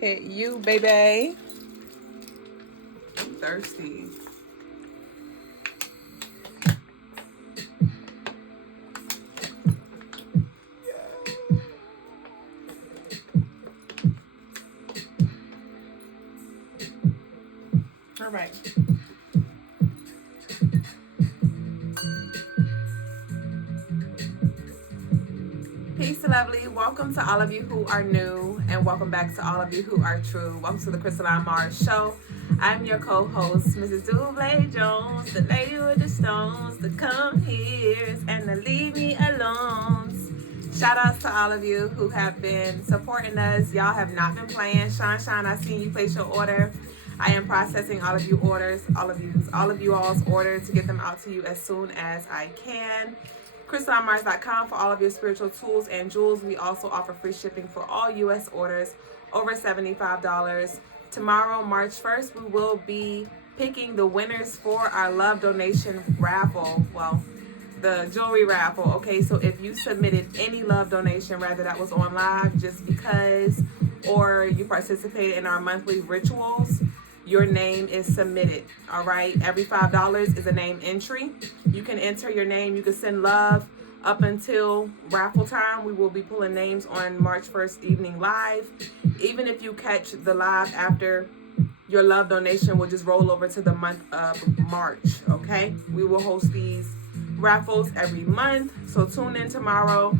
Hit you, baby. I'm thirsty. All right. Peace, lovely. Welcome to all of you who are new, and welcome back to all of you who are true. Welcome to the Crystaline Mars Show. I'm your co-host, Mrs. Duüblé Jones, the lady with the stones, the come here and to leave me alone. Shout outs to all of you who have been supporting us. Y'all have not been playing. Shine, I seen you place your order. I am processing all of you orders, all of you all's orders to get them out to you as soon as I can. CrystalineMars.com for all of your spiritual tools and jewels. We also offer free shipping for all U.S. orders over $75. Tomorrow, March 1st, we will be picking the winners for our love donation raffle. Well, the jewelry raffle. Okay, so if you submitted any love donation, whether that was on live just because, or you participated in our monthly rituals, your name is submitted. All right, every $5 is a name entry. You can enter your name. You can send love up until raffle time. We will be pulling names on March 1st evening live. Even if you catch the live after, your love donation will just roll over to the month of March. Okay, we will host these raffles every month, so tune in tomorrow.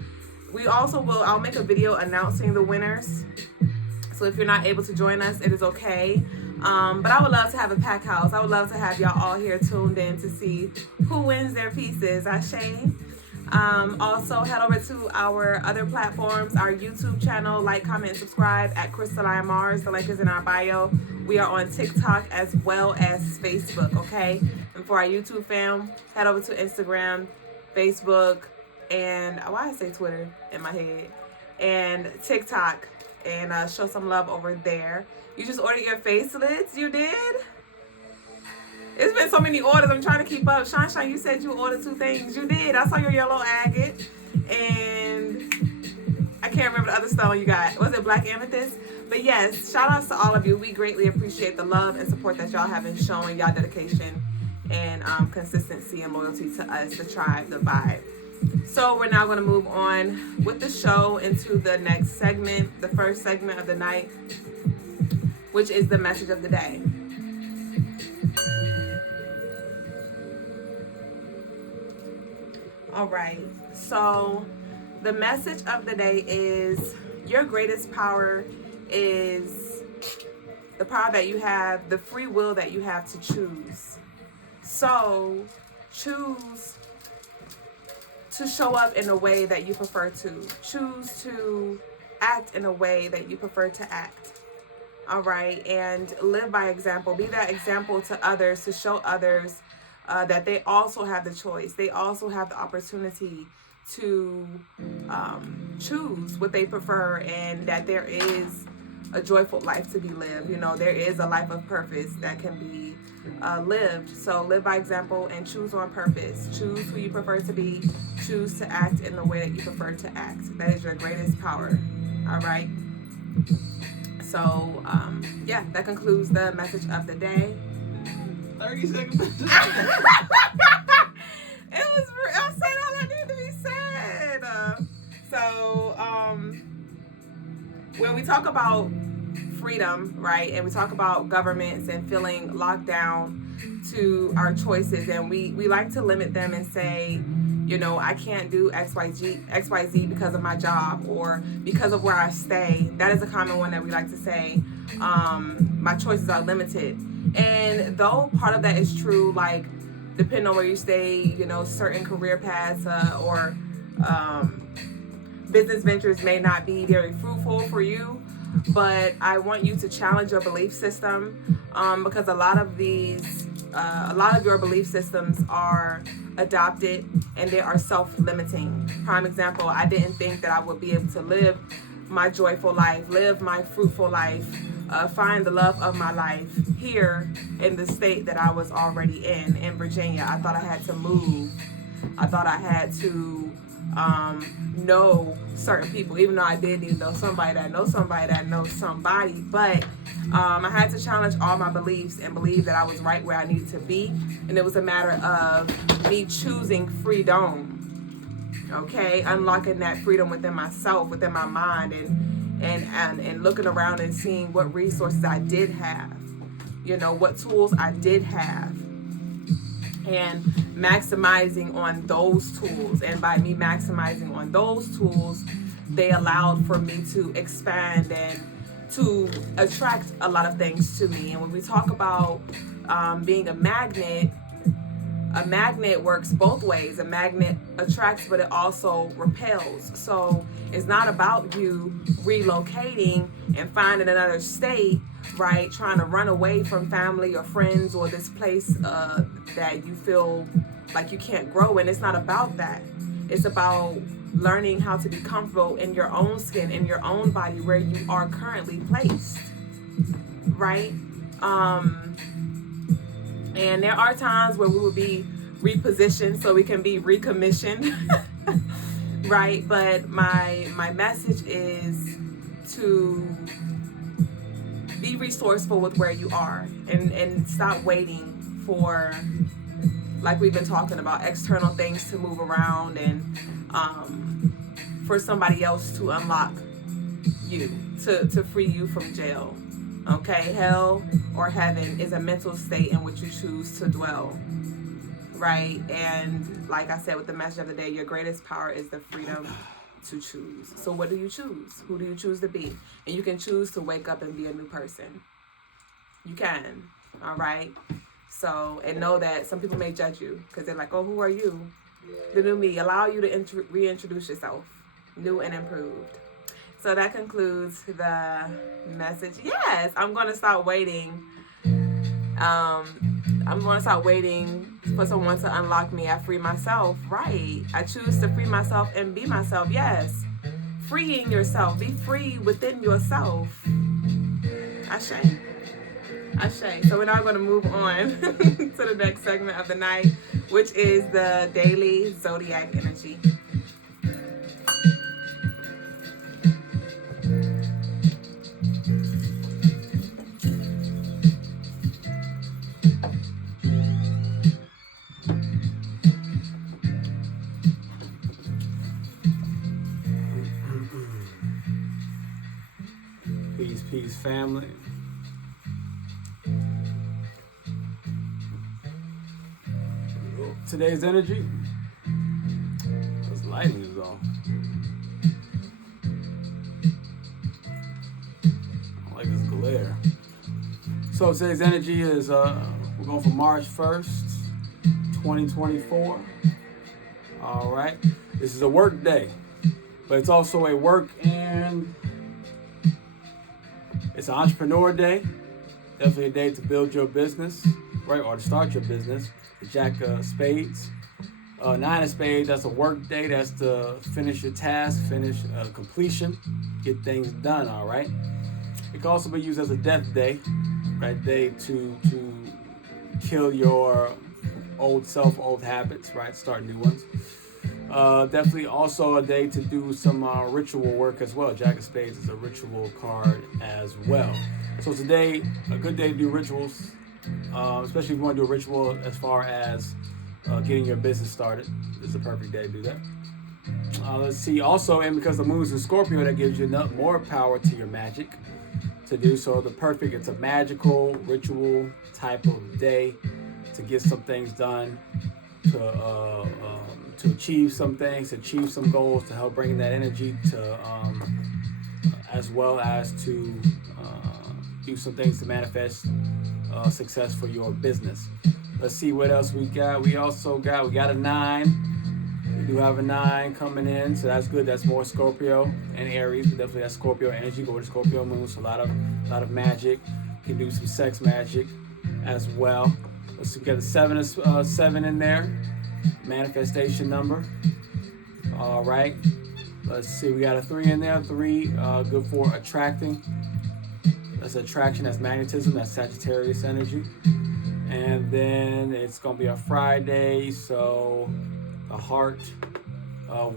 We also will, I'll make a video announcing the winners, so if you're not able to join us, it is okay. But I would love to have a pack house. I would love to have y'all all here tuned in to see who wins their pieces. Also, head over to our other platforms, our YouTube channel, like, comment, and subscribe at Crystaline Mars. The link is in our bio. We are on TikTok as well as Facebook, okay? And for our YouTube fam, head over to Instagram, Facebook, and why I say Twitter in my head, and TikTok, and show some love over there. You just ordered your facelets? You did? It's been so many orders. I'm trying to keep up. Shine, you said you ordered 2 things. You did. I saw your yellow agate. And I can't remember the other stone you got. Was it black amethyst? But yes, shout outs to all of you. We greatly appreciate the love and support that y'all have been showing, y'all dedication and consistency and loyalty to us, the tribe, the vibe. So we're now going to move on with the show into the next segment, the first segment of the night, which is the message of the day. All right, so the message of the day is your greatest power is the power that you have, the free will that you have to choose. So choose to show up in a way that you prefer to. Choose to act in a way that you prefer to act. All right, and live by example. Be that example to others, to show others that they also have the choice. They also have the opportunity to choose what they prefer, and that there is a joyful life to be lived. You know, there is a life of purpose that can be lived. So live by example and choose on purpose. Choose who you prefer to be. Choose to act in the way that you prefer to act. That is your greatest power. All right. So, yeah, that concludes the message of the day. 30 seconds. I said all that needed to be said. When we talk about freedom, right, and we talk about governments and feeling locked down to our choices, and we like to limit them and say, you know, I can't do XYZ because of my job or because of where I stay. That is a common one that we like to say. My choices are limited. And though part of that is true, like depending on where you stay, you know, certain career paths or business ventures may not be very fruitful for you. But I want you to challenge your belief system because a lot of your belief systems are adopted and they are self-limiting. Prime example, I didn't think that I would be able to live my joyful life, live my fruitful life, find the love of my life here in the state that I was already in Virginia. I thought I had to move. I thought I had to know certain people, even though I did need to know somebody that knows somebody that knows somebody. But I had to challenge all my beliefs and believe that I was right where I needed to be. And it was a matter of me choosing freedom. Okay, unlocking that freedom within myself, within my mind, and looking around and seeing what resources I did have, what tools I did have, and maximizing on those tools. And by me maximizing on those tools, they allowed for me to expand and to attract a lot of things to me. And when we talk about being a magnet works both ways. A magnet attracts, but it also repels. So it's not about you relocating and finding another state, right? Trying to run away from family or friends or this place that you feel like you can't grow in. It's not about that. It's about learning how to be comfortable in your own skin, in your own body, where you are currently placed, right? And there are times where we will be repositioned so we can be recommissioned, right? But my message is to be resourceful with where you are and stop waiting for, like we've been talking about, external things to move around and for somebody else to unlock you, to free you from jail. Okay, hell or heaven is a mental state in which you choose to dwell, right? And like I said with the message of the day, your greatest power is the freedom to choose. So what do you choose? Who do you choose to be? And you can choose to wake up and be a new person. You can, all right? So, and know that some people may judge you because they're like, oh, who are you? The new me. Allow you to reintroduce yourself, new and improved. So that concludes the message. Yes, I'm going to start waiting. I'm going to start waiting for someone to unlock me. I free myself. Right. I choose to free myself and be myself. Yes. Freeing yourself. Be free within yourself. Ashe. Ashe. So we're now going to move on to the next segment of the night, which is the daily zodiac energy. Peace, family. Today's energy, this lighting is off. I like this glare. So today's energy is, we're going for March 1st, 2024. All right. This is a work day, but it's also a work and it's an entrepreneur day. Definitely a day to build your business, right? Or to start your business. The Jack of Spades. Nine of Spades, that's a work day. That's to finish your task, finish completion, get things done, all right? It can also be used as a death day, right? Day to kill your old self, old habits, right? Start new ones. Definitely also a day to do some ritual work as well. Jack of Spades is a ritual card as well. So today, a good day to do rituals, especially if you want to do a ritual as far as getting your business started. This is a perfect day to do that. Let's see. Also, and because the moon's in Scorpio, that gives you more power to your magic to do so. It's a magical ritual type of day to get some things done, to achieve some things, to achieve some goals, to help bring that energy to, as well as to do some things to manifest success for your business. Let's see what else we got. We got a 9. We do have a 9 coming in, so that's good. That's more Scorpio and Aries. Definitely that Scorpio energy. Go to Scorpio moon, so a lot of magic. You can do some sex magic as well. Let's see, we got a 7 in there. Manifestation number. All right. Let's see, we got a 3 in there. 3, good for attracting. That's attraction, that's magnetism, that's Sagittarius energy. And then it's going to be a Friday, so the heart,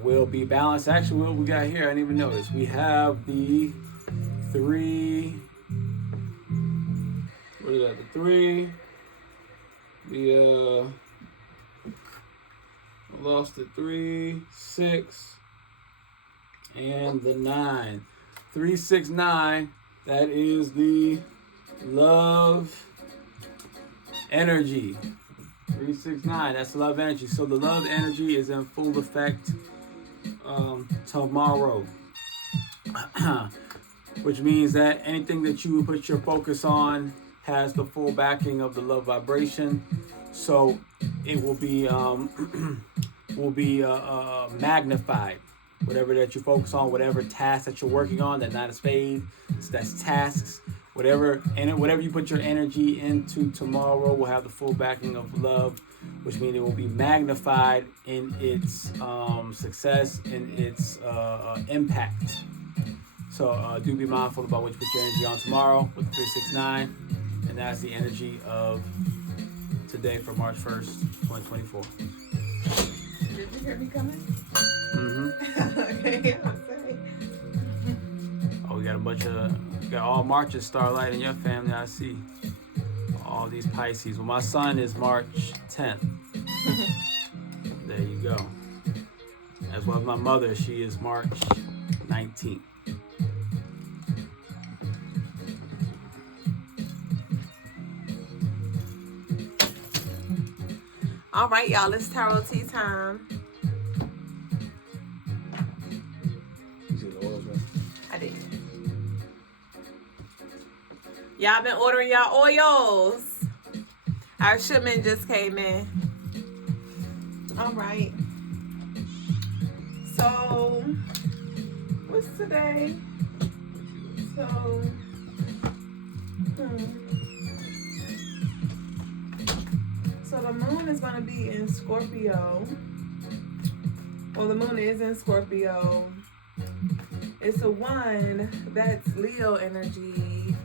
will be balanced. Actually, what we got here, I didn't even notice. We have the 3. What is that? The 3. I lost the 3, 6, and the 9. 3, 6, 9. That is the love energy. 3, 6, 9. That's love energy. So the love energy is in full effect tomorrow, which means that anything that you put your focus on has the full backing of the love vibration. So it will be magnified. Whatever that you focus on, whatever task that you're working on, that Nine of Spades, that's tasks. Whatever you put your energy into tomorrow will have the full backing of love, which means it will be magnified in its success, in its impact. So do be mindful about what you put your energy on tomorrow with 369, and that's the energy of today for March 1st, 2024. Did you hear me coming? Mm-hmm. Okay, I'm sorry. Oh, we got all Marches, Starlight, in your family, I see. All these Pisces. Well, my son is March 10th. There you go. As well as my mother, she is March 19th. All right, y'all, it's tarot tea time. You see the oils, right? I did. Y'all been ordering y'all oils. Our shipment just came in. All right. So, what's today? So, So the moon is going to be in Scorpio. Well, the moon is in Scorpio. It's a 1. That's Leo energy.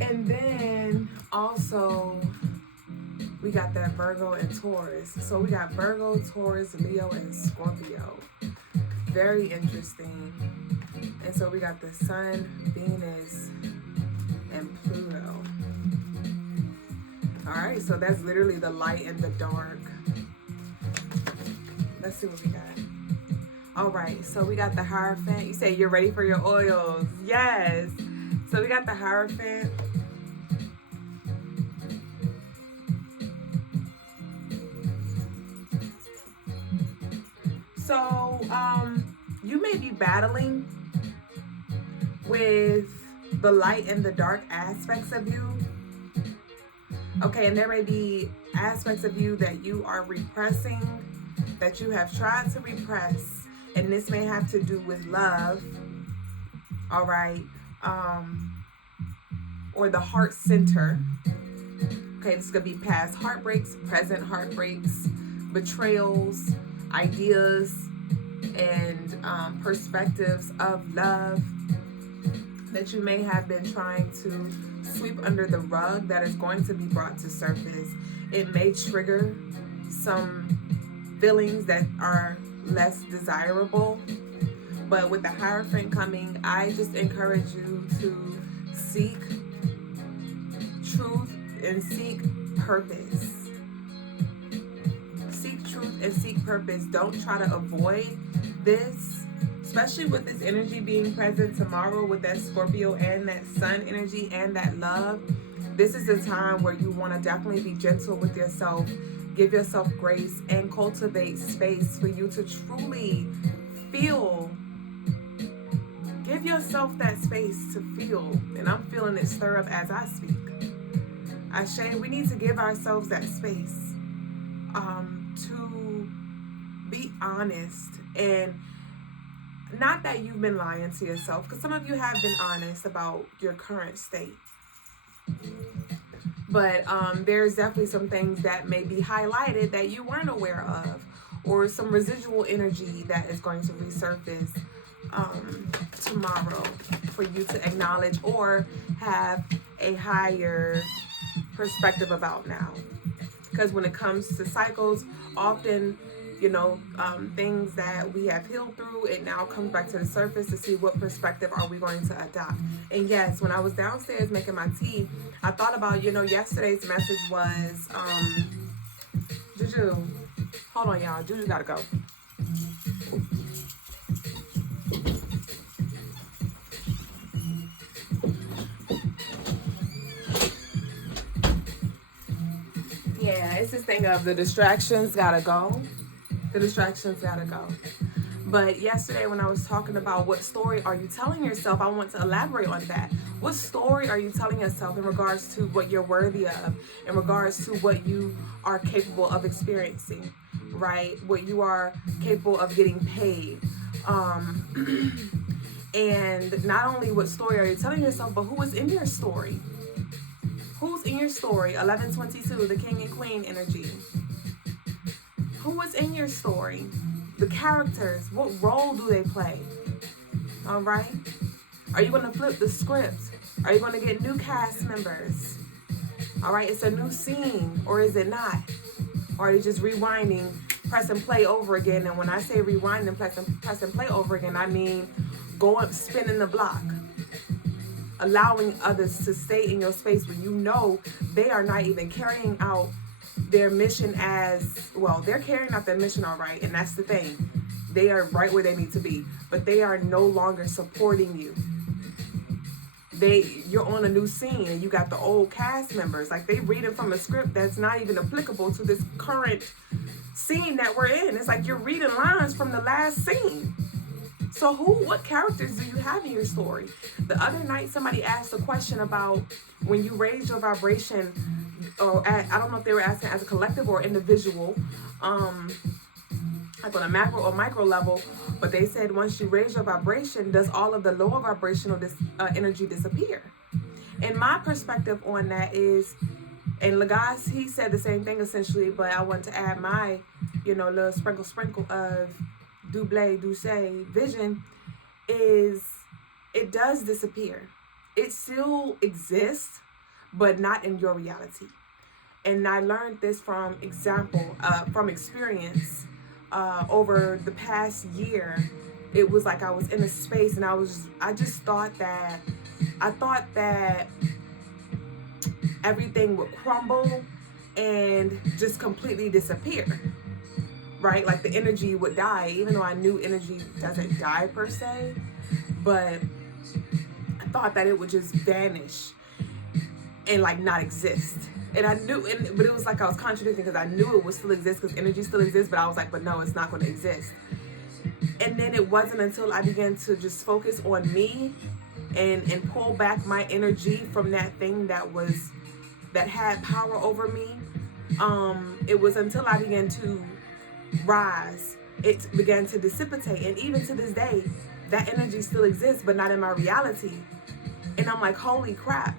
And then also we got that Virgo and Taurus. So we got Virgo, Taurus, Leo, and Scorpio. Very interesting. And so we got the Sun, Venus, and Pluto. All right, so that's literally the light and the dark. Let's see what we got. All right, so we got the Hierophant. You say you're ready for your oils. Yes. So we got the Hierophant. So you may be battling with the light and the dark aspects of you. Okay, and there may be aspects of you that you are repressing, that you have tried to repress, and this may have to do with love, all right, or the heart center. Okay, this could be past heartbreaks, present heartbreaks, betrayals, ideas, and perspectives of love that you may have been trying to sweep under the rug that is going to be brought to surface. It may trigger some feelings that are less desirable, but with the Hierophant coming, I just encourage you to seek truth and seek purpose. Seek truth and seek purpose. Don't try to avoid this, especially with this energy being present tomorrow with that Scorpio and that Sun energy and that love. This is a time where you want to definitely be gentle with yourself, give yourself grace, and cultivate space for you to truly feel. Give yourself that space to feel. And I'm feeling it stir up as I speak. Ashe, we need to give ourselves that space to be honest, and not that you've been lying to yourself, because some of you have been honest about your current state. But there's definitely some things that may be highlighted that you weren't aware of, or some residual energy that is going to resurface tomorrow for you to acknowledge or have a higher perspective about now. Because when it comes to cycles, often things that we have healed through, it now comes back to the surface to see what perspective are we going to adopt. And yes, when I was downstairs making my tea, I thought about, yesterday's message was, Juju, hold on, y'all. Juju gotta go. Yeah, it's this thing of the distractions gotta go. The distractions gotta go. But yesterday when I was talking about what story are you telling yourself, I want to elaborate on that. What story are you telling yourself in regards to what you're worthy of, in regards to what you are capable of experiencing, right? What you are capable of getting paid. And not only what story are you telling yourself, but who is in your story? Who's in your story? 1122, the king and queen energy. Who is in your story? The characters, what role do they play? All right? Are you going to flip the script? Are you going to get new cast members? All right, it's a new scene, or is it not? Or are you just rewinding, press and play over again? And when I say rewind and press and play over again, I mean going, spinning the block. Allowing others to stay in your space when you know they are not even carrying out their mission as well. They're carrying out their mission all right, and that's the thing. They are right where they need to be, but they are no longer supporting you. You're on a new scene, and you got the old cast members. Like, they reading from a script that's not even applicable to this current scene that we're in. It's like you're reading lines from the last scene. So what characters do you have in your story? The other night, somebody asked a question about when you raise your vibration, or I don't know if they were asking as a collective or individual, like on a macro or micro level, but they said once you raise your vibration, does all of the lower vibrational energy disappear? And my perspective on that is, and Logas, he said the same thing essentially, but I want to add my, little sprinkle of Duüblè, vision, is it does disappear. It still exists, but not in your reality. And I learned this from experience over the past year. It was like I was in a space, and I just thought that everything would crumble and just completely disappear. Right? Like the energy would die, even though I knew energy doesn't die per se, but I thought that it would just vanish and like not exist. And I knew, but it was like I was contradicting, because I knew it would still exist, because energy still exists, but I was like, but no, it's not going to exist. And then it wasn't until I began to just focus on me and pull back my energy from that thing that had power over me. It was until I began to rise, it began to dissipate, and even to this day that energy still exists, but not in my reality. And I'm like, holy crap.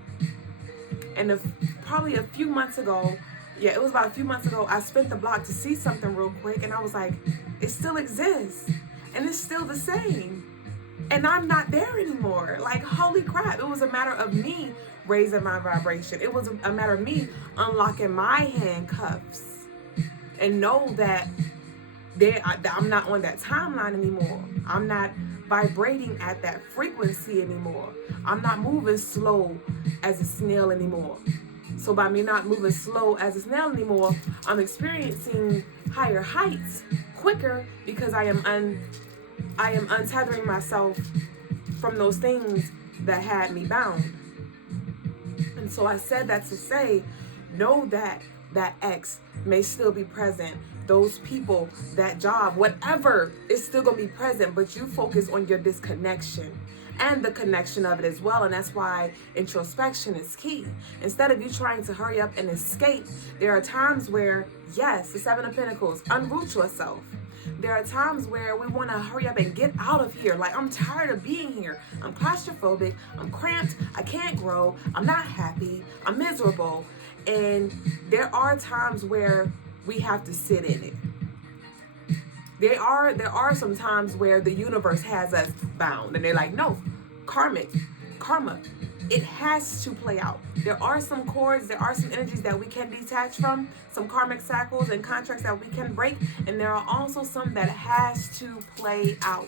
And probably a few months ago, it was about a few months ago, I spent the block to see something real quick, and I was like, it still exists, and it's still the same, and I'm not there anymore. Like, holy crap. It was a matter of me raising my vibration. It was a matter of me unlocking my handcuffs and know that I'm not on that timeline anymore. I'm not vibrating at that frequency anymore. I'm not moving slow as a snail anymore. So by me not moving slow as a snail anymore, I'm experiencing higher heights quicker, because I am untethering myself from those things that had me bound. And so I said that to say, know that X may still be present. Those people, that job, whatever, is still going to be present, but you focus on your disconnection and the connection of it as well. And that's why introspection is key. Instead of you trying to hurry up and escape, there are times where, yes, the Seven of Pentacles, unroot yourself. There are times where we want to hurry up and get out of here. Like, I'm tired of being here. I'm claustrophobic. I'm cramped. I can't grow. I'm not happy. I'm miserable. And there are times where we have to sit in it. There are some times where the universe has us bound, and they're like, no, karma, it has to play out. There are some cords, there are some energies that we can detach from, some karmic cycles and contracts that we can break, and there are also some that has to play out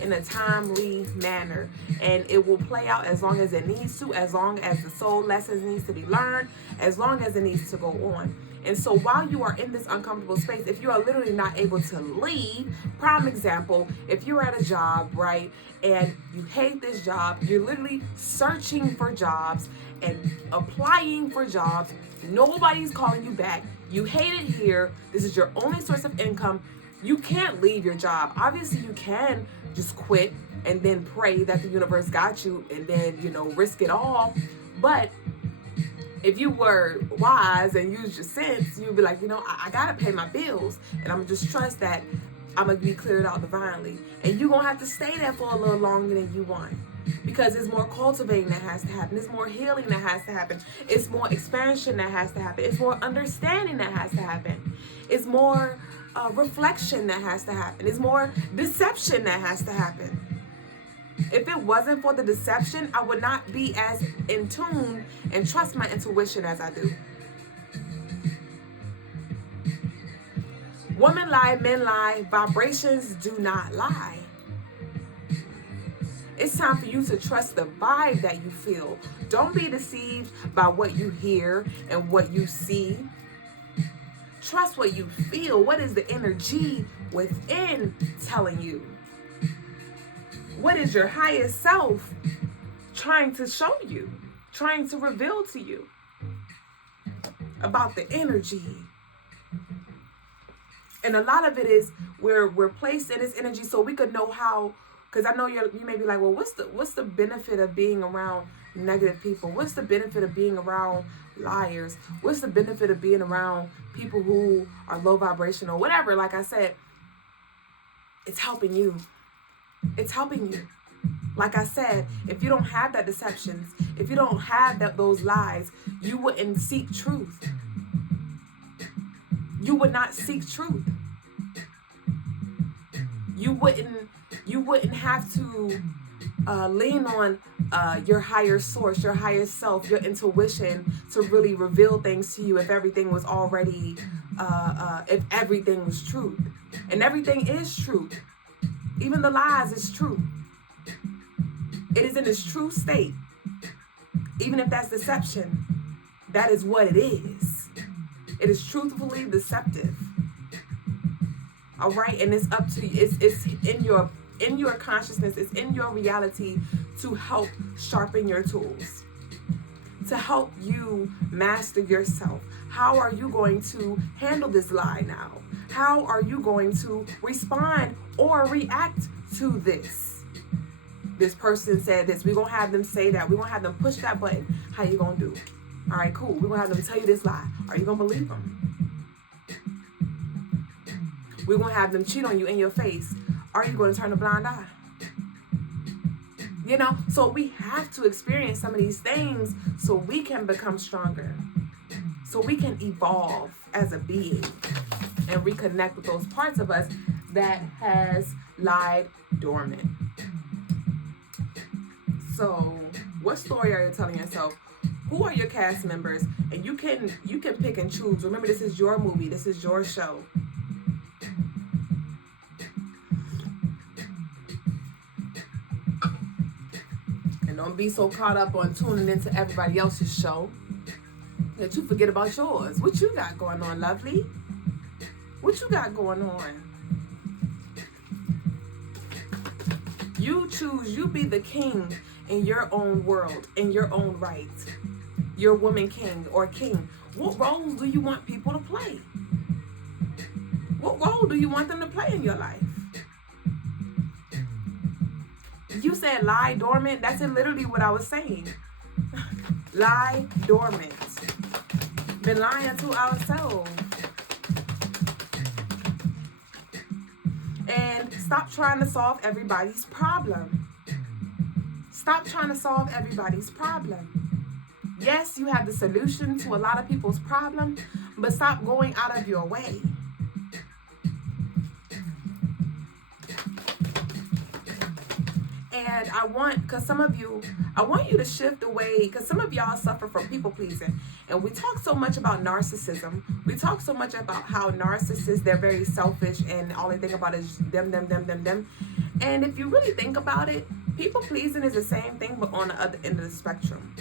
in a timely manner, and it will play out as long as it needs to, as long as the soul lessons needs to be learned, as long as it needs to go on. And so while you are in this uncomfortable space, if you are literally not able to leave, prime example, if you're at a job, right, and you hate this job, you're literally searching for jobs and applying for jobs, nobody's calling you back, you hate it here, this is your only source of income, you can't leave your job. Obviously you can just quit and then pray that the universe got you and then, risk it all. But if you were wise and used your sense, you'd be like, I gotta pay my bills, and I'm gonna just trust that I'm gonna be cleared out divinely. And you're gonna have to stay there for a little longer than you want, because it's more cultivating that has to happen. It's more healing that has to happen. It's more expansion that has to happen. It's more understanding that has to happen. It's more reflection that has to happen. It's more deception that has to happen. If it wasn't for the deception, I would not be as in tune and trust my intuition as I do. Women lie, men lie, vibrations do not lie. It's time for you to trust the vibe that you feel. Don't be deceived by what you hear and what you see. Trust what you feel. What is the energy within telling you? What is your highest self trying to show you, trying to reveal to you about the energy? And a lot of it is we're placed in this energy so we could know how, because I know you may be like, well, what's the benefit of being around negative people? What's the benefit of being around liars? What's the benefit of being around people who are low vibrational, whatever? Like I said, it's helping you. It's helping you. Like I said, if you don't have that deceptions, if you don't have those lies, you wouldn't seek truth. You would not seek truth. You wouldn't have to lean on your higher source, your higher self, your intuition to really reveal things to you if everything was already, if everything was truth. And everything is truth. Even the lies is true. It is in its true state. Even if that's deception, that is what it is. It is truthfully deceptive. All right, and it's up to you. It's in your consciousness. It's in your reality to help sharpen your tools, to help you master yourself. How are you going to handle this lie now? How are you going to respond or react to this? This person said this. We're going to have them say that. We're going to have them push that button. How you going to do? All right, cool. We're going to have them tell you this lie. Are you going to believe them? We're going to have them cheat on you in your face. Are you going to turn a blind eye? So we have to experience some of these things so we can become stronger. So we can evolve as a being and reconnect with those parts of us that has lied dormant. So what story are you telling yourself? Who are your cast members? And you can pick and choose. Remember, this is your movie. This is your show. And don't be so caught up on tuning into everybody else's show that you forget about yours. What you got going on, lovely? What you got going on? You choose. You be the king in your own world, in your own right. You're woman king or king. What roles do you want people to play? What role do you want them to play in your life? You said lie dormant. That's literally what I was saying. Lie dormant. Been lying to ourselves. And stop trying to solve everybody's problem. Stop trying to solve everybody's problem. Yes, you have the solution to a lot of people's problem, but stop going out of your way. And I want you to shift away, because some of y'all suffer from people pleasing. And we talk so much about narcissism. We talk so much about how narcissists, they're very selfish and all they think about is them. And if you really think about it, people pleasing is the same thing, but on the other end of the spectrum.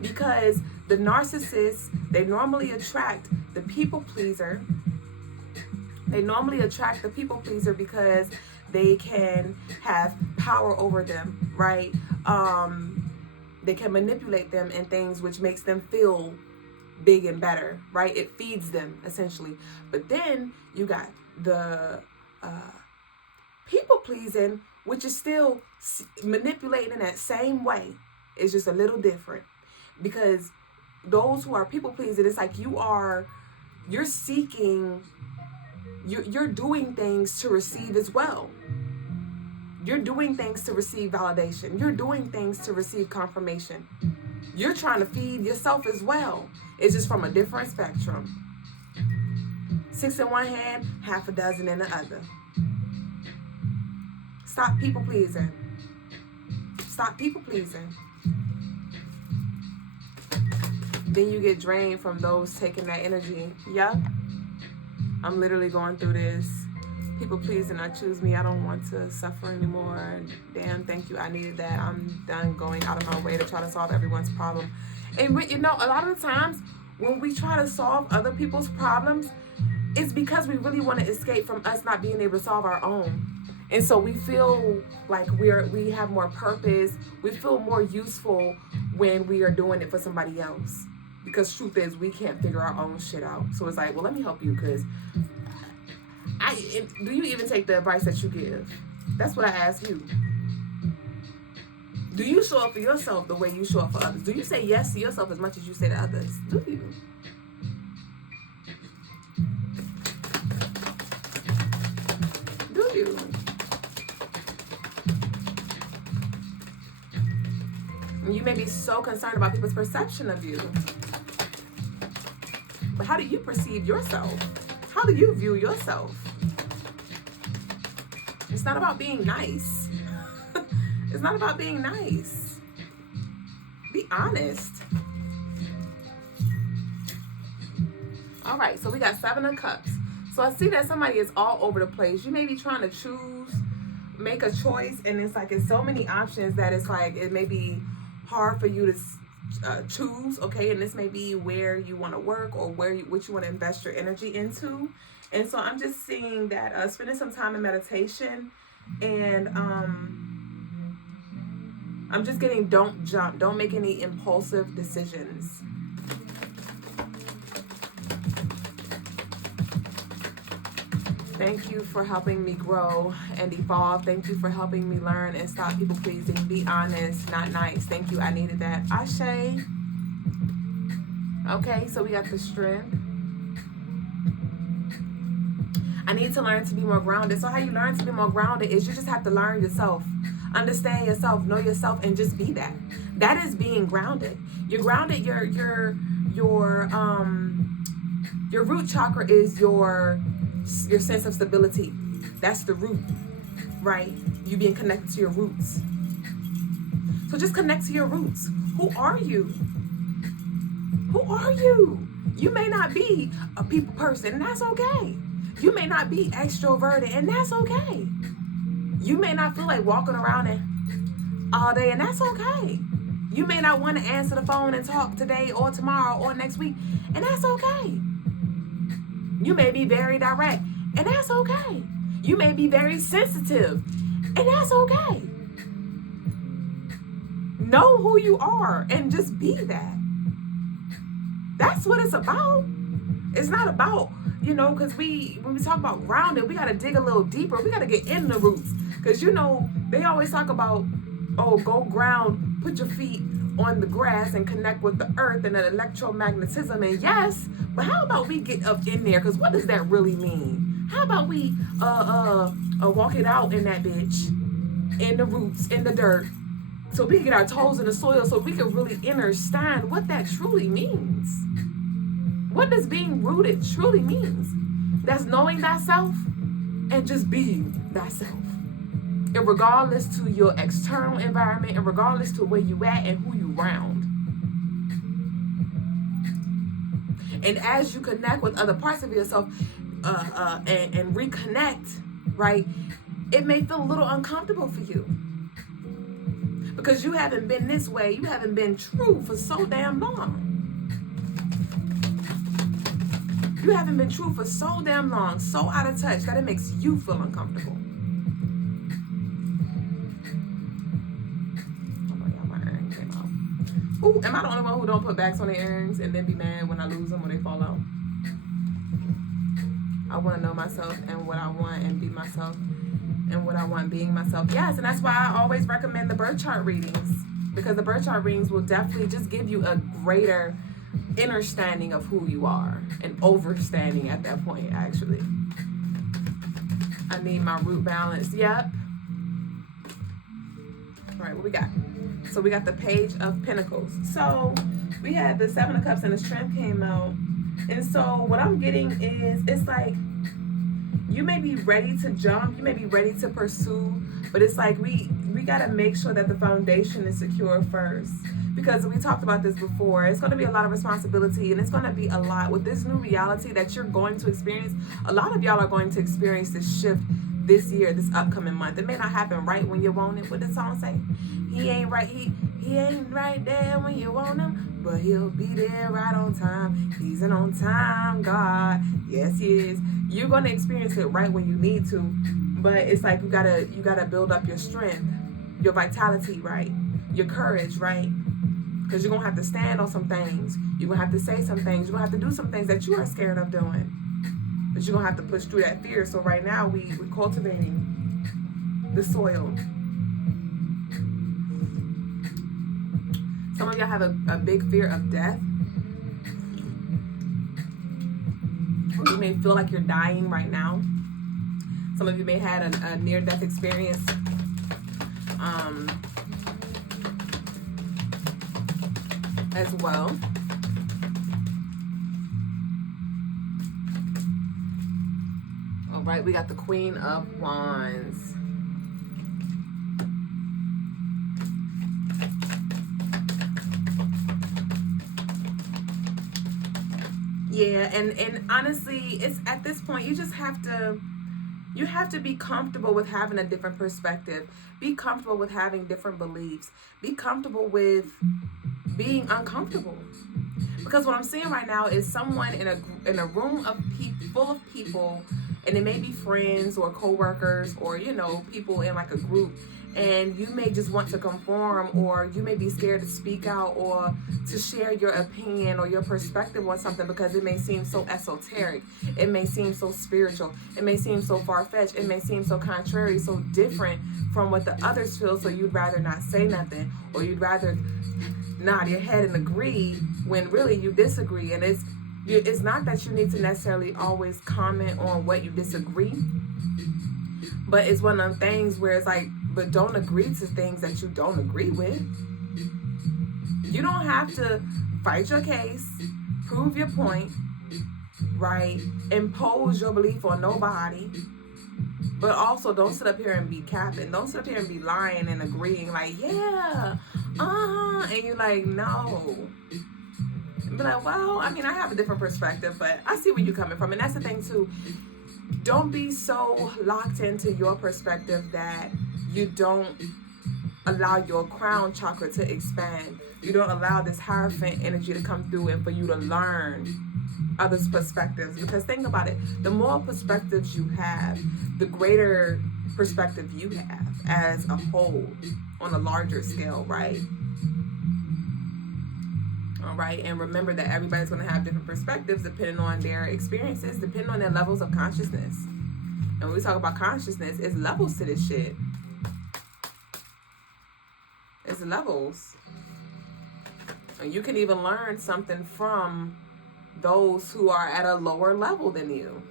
Because the narcissists, they normally attract the people pleaser. They normally attract the people pleaser because they can have power over them, right? They can manipulate them in things which makes them feel big and better, right? It feeds them, essentially. But then you got the people pleasing, which is still manipulating in that same way. It's just a little different. Because those who are people pleasing, it's like you're doing things to receive as well. You're doing things to receive validation. You're doing things to receive confirmation. You're trying to feed yourself as well. It's just from a different spectrum. 6 in one hand, half a dozen in the other. Stop people pleasing. Stop people pleasing. Then you get drained from those taking that energy. Yeah. I'm literally going through this. People pleasing, I choose me. I don't want to suffer anymore. Damn, thank you. I needed that. I'm done going out of my way to try to solve everyone's problem. And a lot of the times when we try to solve other people's problems, it's because we really want to escape from us not being able to solve our own. And so we feel like we have more purpose. We feel more useful when we are doing it for somebody else. Because truth is, we can't figure our own shit out. So it's like, well, let me help you, because do you even take the advice that you give? That's what I ask you. Do you show up for yourself the way you show up for others? Do you say yes to yourself as much as you say to others? Do you? Do you? You may be so concerned about people's perception of you. But how do you perceive yourself? How do you view yourself? It's not about being nice. It's not about being nice. Be honest. All right, so we got 7 of Cups. So I see that somebody is all over the place. You may be trying to make a choice, and it's like it's so many options that it's like it may be hard for you to choose, okay? And this may be where you want to work or what you want to invest your energy into. And so I'm just seeing that spending some time in meditation, and I'm just getting don't jump. Don't make any impulsive decisions. Thank you for helping me grow and evolve. Thank you for helping me learn and stop people pleasing. Be honest, not nice. Thank you. I needed that. Ashe. Okay, so we got the Strength. I need to learn to be more grounded. So how you learn to be more grounded is you just have to learn yourself. Understand yourself, know yourself, and just be that. That is being grounded. You're grounded. Your root chakra is your sense of stability. That's the root, right? You being connected to your roots. So just connect to your roots. Who are you? Who are you? You may not be a people person, and that's okay. You may not be extroverted, and that's okay. You may not feel like walking around all day, and that's okay. You may not want to answer the phone and talk today or tomorrow or next week, and that's okay. You may be very direct, and that's okay. You may be very sensitive, and that's okay. Know who you are and just be that. That's what it's about. It's not about, because when we talk about grounded, we got to dig a little deeper. We got to get in the roots. Because, they always talk about, go ground, put your feet on the grass and connect with the earth and the electromagnetism. And yes, but how about we get up in there? Because what does that really mean? How about we walk it out in that bitch, in the roots, in the dirt, so we can get our toes in the soil, so we can really understand what that truly means. What does being rooted truly means? That's knowing thyself and just being thyself. and regardless to your external environment, and regardless to where you at and who you around. And as you connect with other parts of yourself and reconnect, right, it may feel a little uncomfortable for you. Because you haven't been this way, you haven't been true for so damn long. You haven't been true for so damn long, so out of touch that it makes you feel uncomfortable. Ooh, am I the only one who don't put backs on their earrings and then be mad when I lose them or they fall out? I want to know myself and what I want and be myself and what I want being myself. Yes, and that's why I always recommend the birth chart readings, because the birth chart readings will definitely just give you a greater understanding of who you are, and overstanding at that point, actually. I need my root balance. Yep. All right, what we got? So we got the Page of Pentacles. So we had the Seven of Cups and the Strength came out. And so what I'm getting is, it's like you may be ready to jump, you may be ready to pursue, but it's like we got to make sure that the foundation is secure first. Because we talked about this before, it's going to be a lot of responsibility, and it's going to be a lot with this new reality that you're going to experience. A lot of y'all are going to experience this shift this year, this upcoming month. It may not happen right when you want it. What the song say? He ain't right, he ain't right there when you want him, but he'll be there right on time. He's an on time God. Yes, he is. You're going to experience it right when you need to, but it's like you gotta build up your strength, your vitality, right? Your courage, right? Because you're going to have to stand on some things. You're going to have to say some things. You're going to have to do some things that you are scared of doing. But you're going to have to push through that fear. So right now, we're cultivating the soil. Some of y'all have a big fear of death. Or you may feel like you're dying right now. Some of you may have had a near-death experience. As well. All right, we got the Queen of Wands. Yeah, and honestly, it's at this point you just have to be comfortable with having a different perspective. Be comfortable with having different beliefs. Be comfortable with being uncomfortable, because what I'm seeing right now is someone in a room of full of people, and it may be friends or co-workers or people in like a group, and you may just want to conform, or you may be scared to speak out or to share your opinion or your perspective on something because it may seem so esoteric, it may seem so spiritual, it may seem so far-fetched, it may seem so contrary, so different from what the others feel, so you'd rather not say nothing, or you'd rather nod your head and agree when really you disagree. And it's not that you need to necessarily always comment on what you disagree, but it's one of them things where it's like, but don't agree to things that you don't agree with. You don't have to fight your case, prove your point, right? Impose your belief on nobody. But also don't sit up here and be capping. Don't sit up here and be lying and agreeing like, yeah, and you're like, no. And be like, well, I mean, I have a different perspective, but I see where you're coming from. And that's the thing too. Don't be so locked into your perspective that you don't allow your crown chakra to expand. You don't allow this Hierophant energy to come through and for you to learn others' perspectives. Because think about it, the more perspectives you have, the greater perspective you have as a whole on a larger scale, right? All right, and remember that everybody's going to have different perspectives depending on their experiences, depending on their levels of consciousness. And when we talk about consciousness, it's levels to this shit. It's levels. And you can even learn something from those who are at a lower level than you,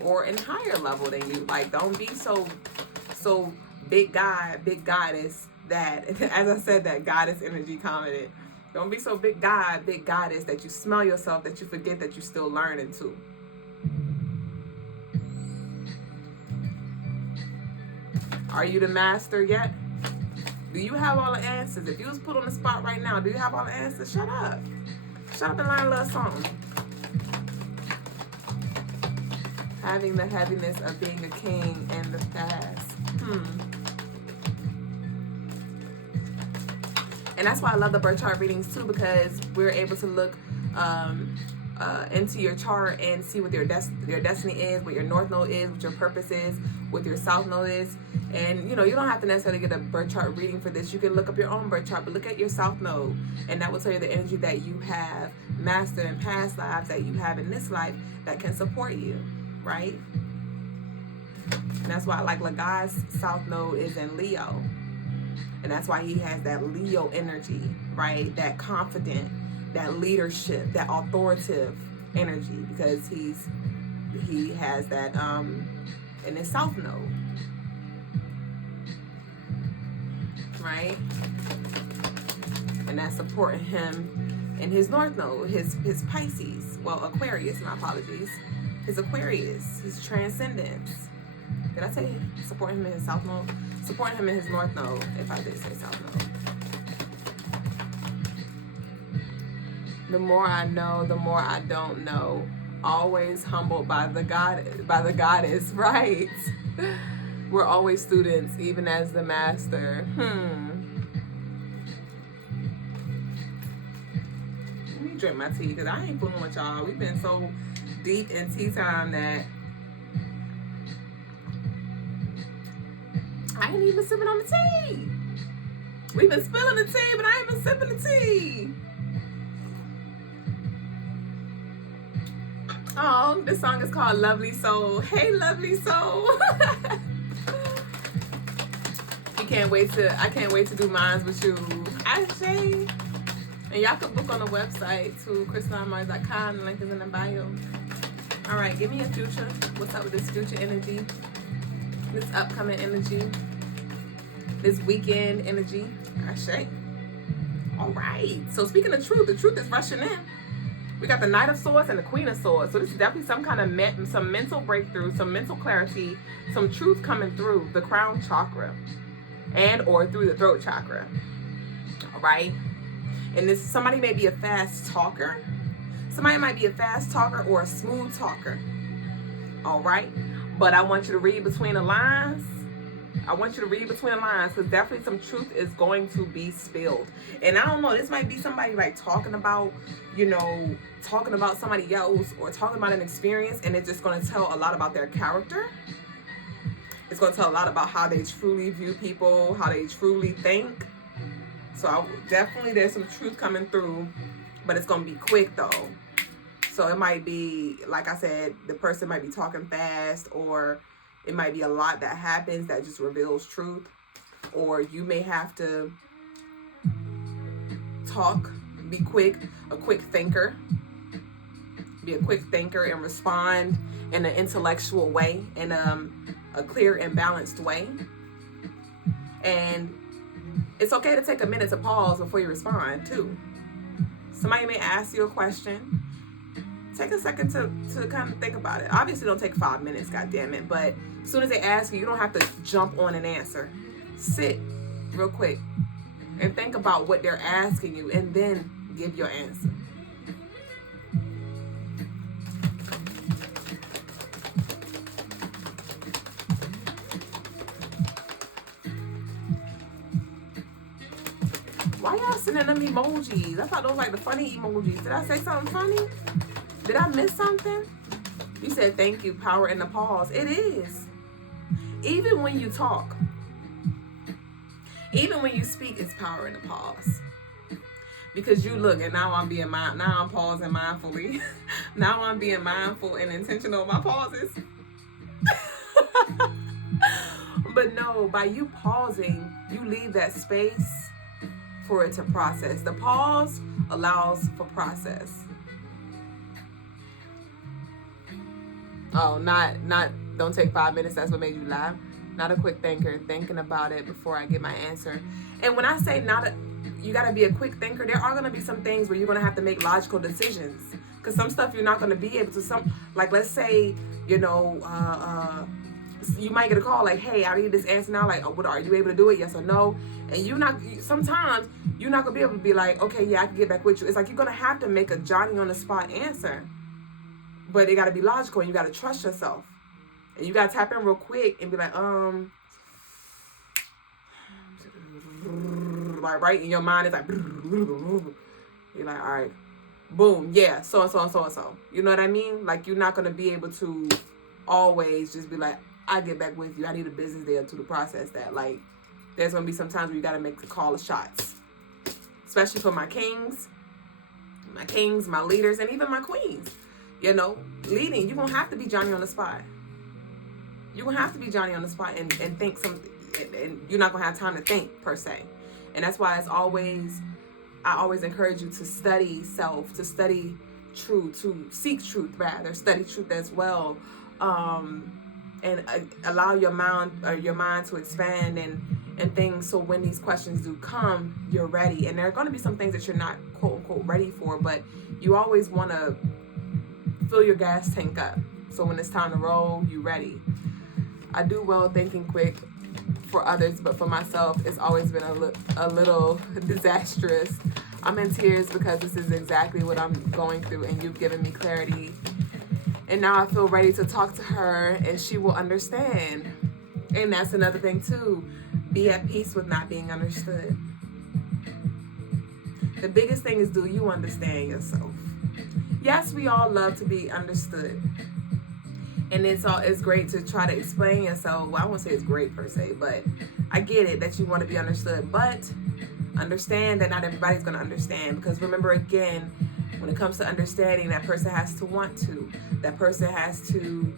or in higher level than you. Like, don't be so big guy, big goddess that, as I said, that goddess energy commented. Don't be so big guy, big goddess that you smell yourself, that you forget that you're still learning too. Are you the master yet? Do you have all the answers? If you was put on the spot right now, do you have all the answers? Shut up. Shut up and learn a little something. Having the heaviness of being a king in the past. And that's why I love the birth chart readings too, because we're able to look into your chart and see what your destiny is, what your north node is, what your purpose is, what your south node is. And you know, you don't have to necessarily get a birth chart reading for this. You can look up your own birth chart, but look at your south node, and that will tell you the energy that you have mastered in past lives, that you have in this life, that can support you, right? And that's why, like, Logas' south node is in Leo, and that's why he has that Leo energy, right? That confident, that leadership, that authoritative energy, because he has that in his south node, right? And that's supporting him in his north node, his Pisces, well, Aquarius, my apologies, his Aquarius, his transcendence. Did I say supporting him in his south node? Supporting him in his north node, if I did say south node. The more I know, the more I don't know. Always humbled by the goddess, right? We're always students, even as the master. Let me drink my tea, because I ain't fooling with y'all. We've been so deep in tea time that I ain't even sipping on the tea. We've been spilling the tea, but I ain't been sipping the tea. Oh, this song is called Lovely Soul. Hey, Lovely Soul. I can't wait to do mines with you. Ashay. And y'all can book on the website to crystalinemars.com. The link is in the bio. All right, give me a future. What's up with this future energy? This upcoming energy? This weekend energy? Ashay. All right. So speaking of truth, the truth is rushing in. We got the Knight of Swords and the Queen of Swords. So this is definitely some kind of some mental breakthrough, some mental clarity, some truth coming through the crown chakra and or through the throat chakra. All right. And this, somebody may be a fast talker. Somebody might be a fast talker or a smooth talker. All right. But I want you to read between the lines. I want you to read between the lines, because definitely some truth is going to be spilled. And I don't know, this might be somebody like talking about somebody else or talking about an experience, and it's just going to tell a lot about their character. It's going to tell a lot about how they truly view people, how they truly think. So definitely there's some truth coming through, but it's going to be quick though. So it might be, like I said, the person might be talking fast, or it might be a lot that happens that just reveals truth, or you may have to talk, be quick, a quick thinker. Be a quick thinker and respond in an intellectual way, in a clear and balanced way. And it's okay to take a minute to pause before you respond too. Somebody may ask you a question. Take a second to kind of think about it. Obviously, don't take 5 minutes, goddammit. But as soon as they ask you, you don't have to jump on an answer. Sit real quick and think about what they're asking you, and then give your answer. Why y'all sending them emojis? I thought those were like the funny emojis. Did I say something funny? Did I miss something? You said thank you, power in the pause. It is. Even when you talk, even when you speak, it's power in the pause. Because you look, and now I'm pausing mindfully. Now I'm being mindful and intentional of my pauses. But no, by you pausing, you leave that space for it to process. The pause allows for process. Oh, not don't take 5 minutes, that's what made you laugh. Not a quick thinker, thinking about it before I get my answer. And when I say you gotta be a quick thinker, there are gonna be some things where you're gonna have to make logical decisions. Because some stuff you're not gonna be able to, like let's say, you might get a call like, hey, I need this answer now. Like, what, are you able to do it? Yes or no? And sometimes you're not going to be able to be like, okay, yeah, I can get back with you. It's like you're going to have to make a Johnny on the spot answer. But it got to be logical, and you got to trust yourself. And you got to tap in real quick and be like, like, right? In your mind, it's like, you're like, all right, boom, yeah, so. You know what I mean? Like, you're not going to be able to always just be like, I'll get back with you. I need a business there to process that. Like, there's going to be some times where you got to make the call of shots. Especially for my kings, my leaders, and even my queens. You know, leading, you're going to have to be Johnny on the spot. You're going to have to be Johnny on the spot and think something, and you're not going to have time to think, per se. And that's why I always encourage you to study self, to study truth, to seek truth, rather, study truth as well. And allow your mind to expand and things, so when these questions do come, you're ready. And there are going to be some things that you're not, quote unquote, ready for, but you always want to fill your gas tank up, so when it's time to roll, you're ready. I do well thinking quick for others, but for myself, it's always been a little disastrous. I'm in tears because this is exactly what I'm going through, and you've given me clarity. And now I feel ready to talk to her, and she will understand. And that's another thing too. Be at peace with not being understood. The biggest thing is, do you understand yourself? Yes, we all love to be understood. And it's great to try to explain yourself. Well, I won't say it's great per se, but I get it that you want to be understood. But understand that not everybody's going to understand. Because remember, again, when it comes to understanding, that person has to want to. That person has to,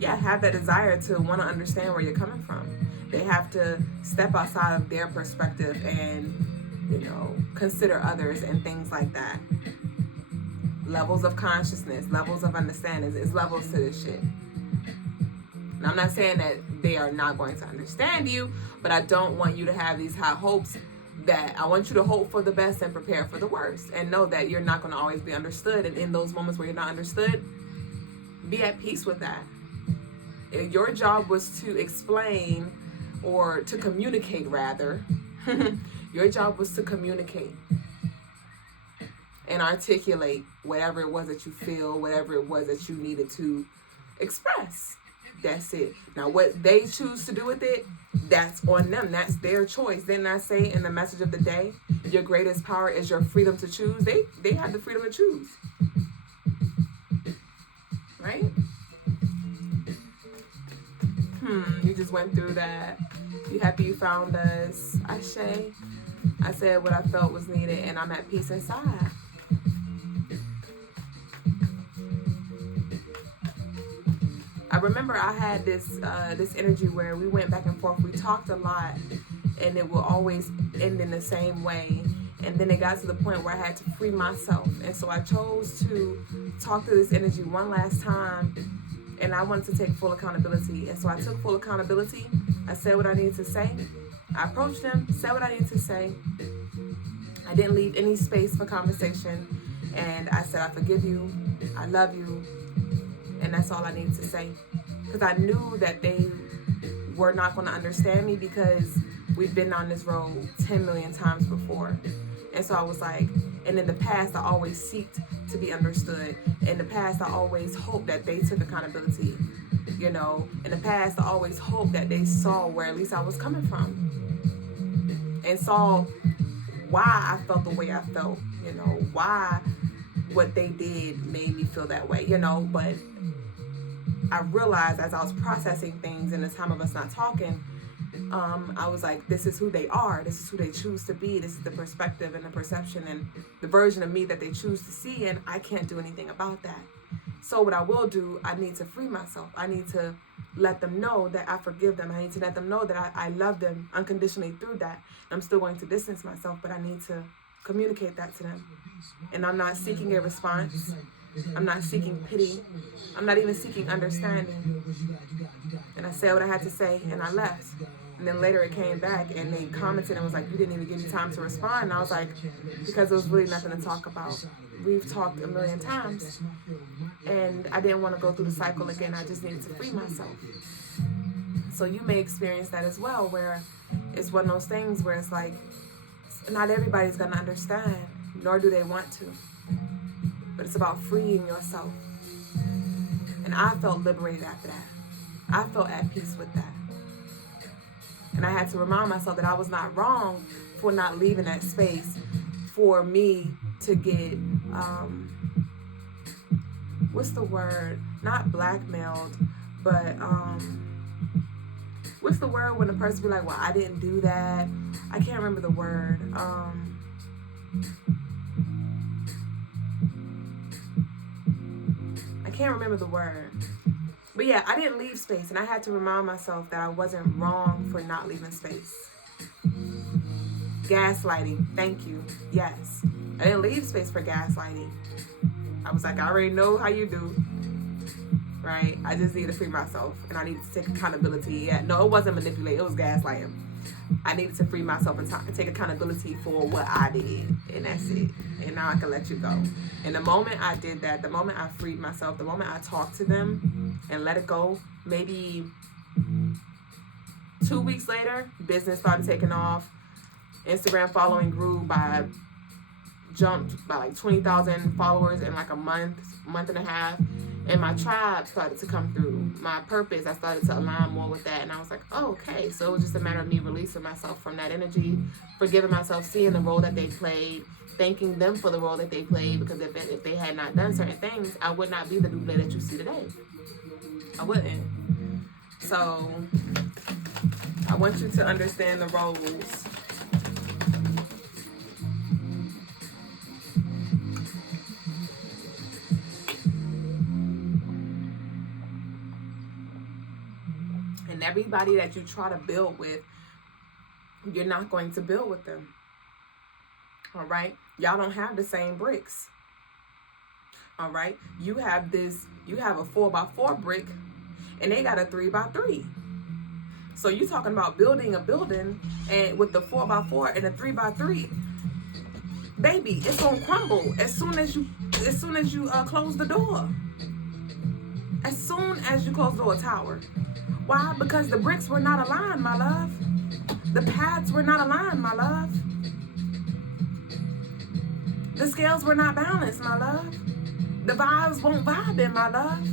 have that desire to want to understand where you're coming from. They have to step outside of their perspective and, consider others and things like that. Levels of consciousness, levels of understanding. It's levels to this shit. And I'm not saying that they are not going to understand you, but I don't want you to have these high hopes. That I want you to hope for the best and prepare for the worst, and know that you're not going to always be understood. And in those moments where you're not understood, be at peace with that. Your job was to explain, or to communicate rather. Your job was to communicate and articulate whatever it was that you feel, whatever it was that you needed to express. That's it. Now, what they choose to do with it, that's on them. That's their choice. Didn't I say in the message of the day, your greatest power is your freedom to choose? They have the freedom to choose. Right? You just went through that. You happy you found us? Ashe. I said what I felt was needed, and I'm at peace inside. I remember I had this energy where we went back and forth. We talked a lot, and it will always end in the same way. And then it got to the point where I had to free myself. And so I chose to talk to this energy one last time, and I wanted to take full accountability. And so I took full accountability. I said what I needed to say. I approached them, said what I needed to say. I didn't leave any space for conversation. And I said, I forgive you. I love you. And that's all I needed to say. Because I knew that they were not going to understand me, because we've been on this road 10 million times before. And so I was like, and in the past, I always seeked to be understood. In the past, I always hoped that they took accountability. In the past, I always hoped that they saw where at least I was coming from. And saw why I felt the way I felt. Why what they did made me feel that way. But I realized as I was processing things in the time of us not talking, I was like, this is who they are. This is who they choose to be. This is the perspective and the perception and the version of me that they choose to see, and I can't do anything about that. So what I will do, I need to free myself. I need to let them know that I forgive them. I need to let them know that I love them unconditionally through that. I'm still going to distance myself, but I need to communicate that to them. And I'm not seeking a response. I'm not seeking pity. I'm not even seeking understanding. And I said what I had to say, and I left. And then later it came back, and they commented and was like, you didn't even give me time to respond. And I was like, because there was really nothing to talk about. We've talked a million times, and I didn't want to go through the cycle again. I just needed to free myself. So you may experience that as well, where it's one of those things where it's like, not everybody's going to understand, nor do they want to. But it's about freeing yourself. And I felt liberated after that. I felt at peace with that. And I had to remind myself that I was not wrong for not leaving that space, for me to get, what's the word? Not blackmailed, but what's the word when a person be like, well, I didn't do that. I can't remember the word. I can't remember the word. But yeah, I didn't leave space, and I had to remind myself that I wasn't wrong for not leaving space. Gaslighting, thank you. Yes. I didn't leave space for gaslighting. I was like, I already know how you do. Right? I just need to free myself, and I needed to take accountability. Yeah, no, it wasn't manipulate, it was gaslighting. I needed to free myself and take accountability for what I did, and that's it. And now I can let you go. And the moment I did that, the moment I freed myself, the moment I talked to them and let it go, maybe 2 weeks later, business started taking off. Instagram following jumped by like 20,000 followers in like a month and a half. And my tribe started to come through. My purpose, I started to align more with that. And I was like, oh, okay. So it was just a matter of me releasing myself from that energy, forgiving myself, seeing the role that they played, thanking them for the role that they played. Because if they had not done certain things, I would not be the Duüblé that you see today. I wouldn't. So I want you to understand the roles. And everybody that you try to build with, you're not going to build with them. All right? Y'all don't have the same bricks. All right? You have a 4x4 brick, and they got a 3x3. So you're talking about building a building, and with the 4x4 and the 3x3, baby, it's gonna crumble as soon as you close the door. As soon as you close the door, tower. Why? Because the bricks were not aligned, my love. The paths were not aligned, my love. The scales were not balanced, my love. The vibes won't vibe in, my love.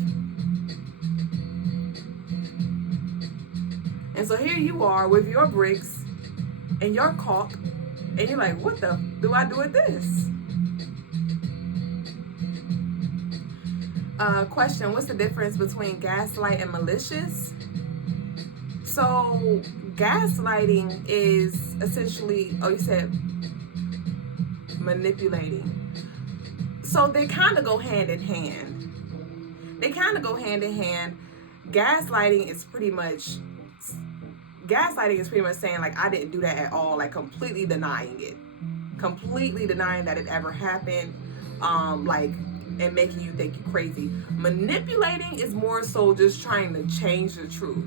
And so here you are with your bricks and your caulk, and you're like, what the do I do with this? Question, what's the difference between gaslight and malicious? So gaslighting is essentially, you said manipulating. So they kind of go hand in hand. Gaslighting is pretty much saying like, I didn't do that at all, like completely denying it. Completely denying that it ever happened. And making you think you're crazy. Manipulating is more so just trying to change the truth.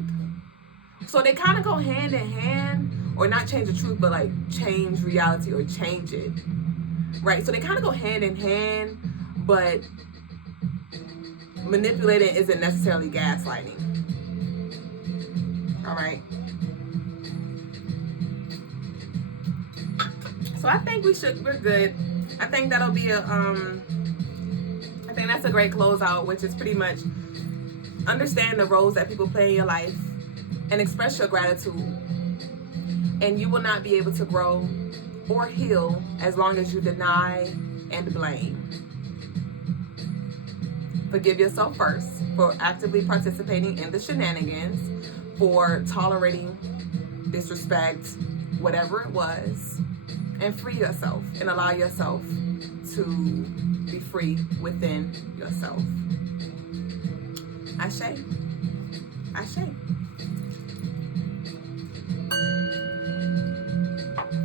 So they kind of go hand in hand, or not change the truth, but like change reality or change it. Right? So they kind of go hand in hand, but manipulating isn't necessarily gaslighting. All right? So I think we're good. I think that'll be I think that's a great closeout, which is pretty much understand the roles that people play in your life and express your gratitude. And you will not be able to grow or heal as long as you deny and blame. Forgive yourself first for actively participating in the shenanigans, for tolerating disrespect, whatever it was, and free yourself and allow yourself to be free within yourself. Ashe. Ashe.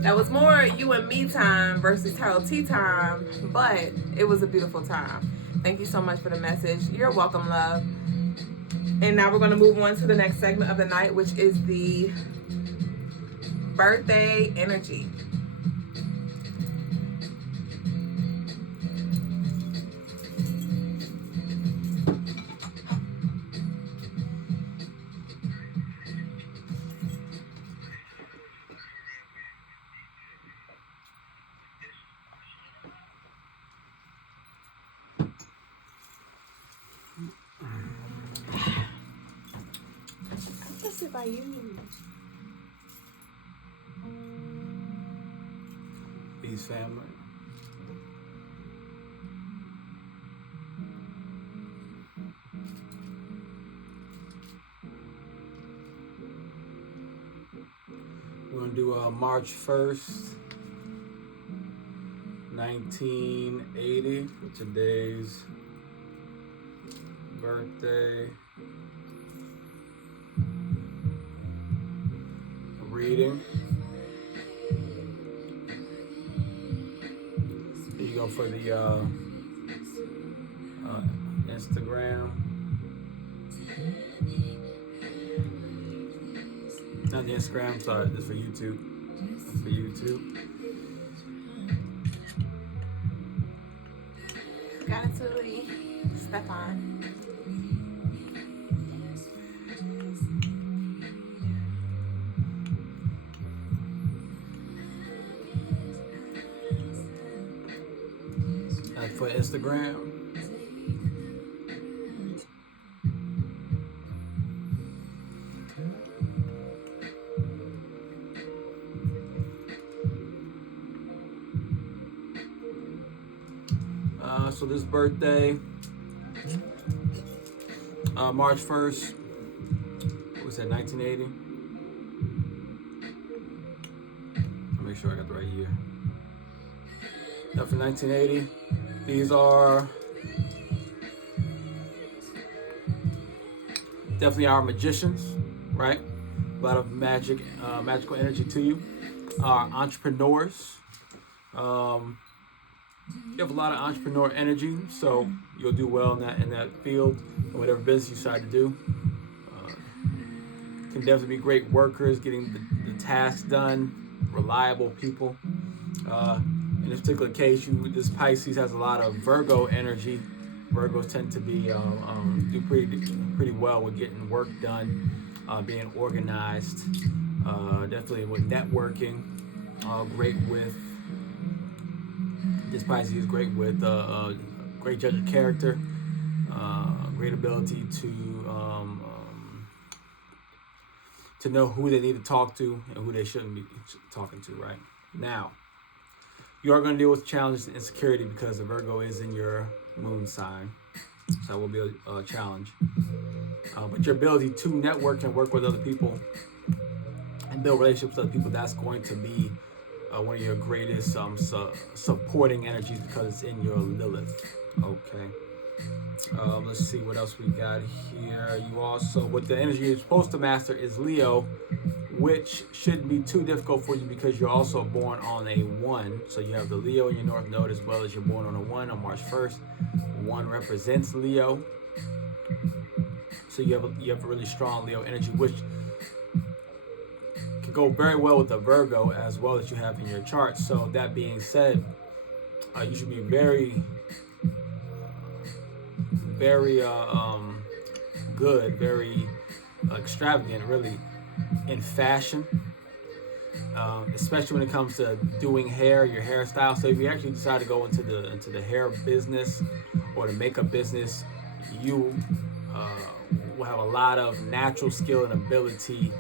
That was more you and me time versus tarot tea time, but it was a beautiful time. Thank you so much for the message. You're welcome, love. And now we're going to move on to the next segment of the night, which is the birthday energy. hosted by you. Peace, family. We're going to do March 1st, 1980 for today's birthday reading. Here you go for the Instagram. Not the Instagram, sorry, this is for YouTube. That's for YouTube. Gratitude, Stefan. That's for Instagram. So this birthday, March 1st, what was that, 1980? Make sure I got the right year. Now for 1980, these are definitely our magicians, right? A lot of magical energy to you. Our entrepreneurs. You have a lot of entrepreneur energy, so you'll do well in that field, or whatever business you decide to do. Can definitely be great workers, getting the tasks done, reliable people. In this particular case, this Pisces has a lot of Virgo energy. Virgos tend to be do pretty well with getting work done, being organized. Definitely with networking. Great with. This Pisces is great with great judge of character, great ability to know who they need to talk to and who they shouldn't be talking to. Right now, you are going to deal with challenges and insecurity because the Virgo is in your moon sign, so that will be a challenge. But your ability to network and work with other people and build relationships with other people, that's going to be one of your greatest supporting energies because it's in your Lilith. Okay. Let's see what else we got here. You also, what the energy you're supposed to master is Leo, which shouldn't be too difficult for you because you're also born on a 1. So you have the Leo in your North Node as well as you're born on a 1 on March 1st. 1 represents Leo. So you have a really strong Leo energy, which can go very well with the Virgo as well as you have in your chart. So that being said, you should be very good, very extravagant, really, in fashion, especially when it comes to doing hair, your hairstyle. So if you actually decide to go into the hair business or the makeup business, you will have a lot of natural skill and ability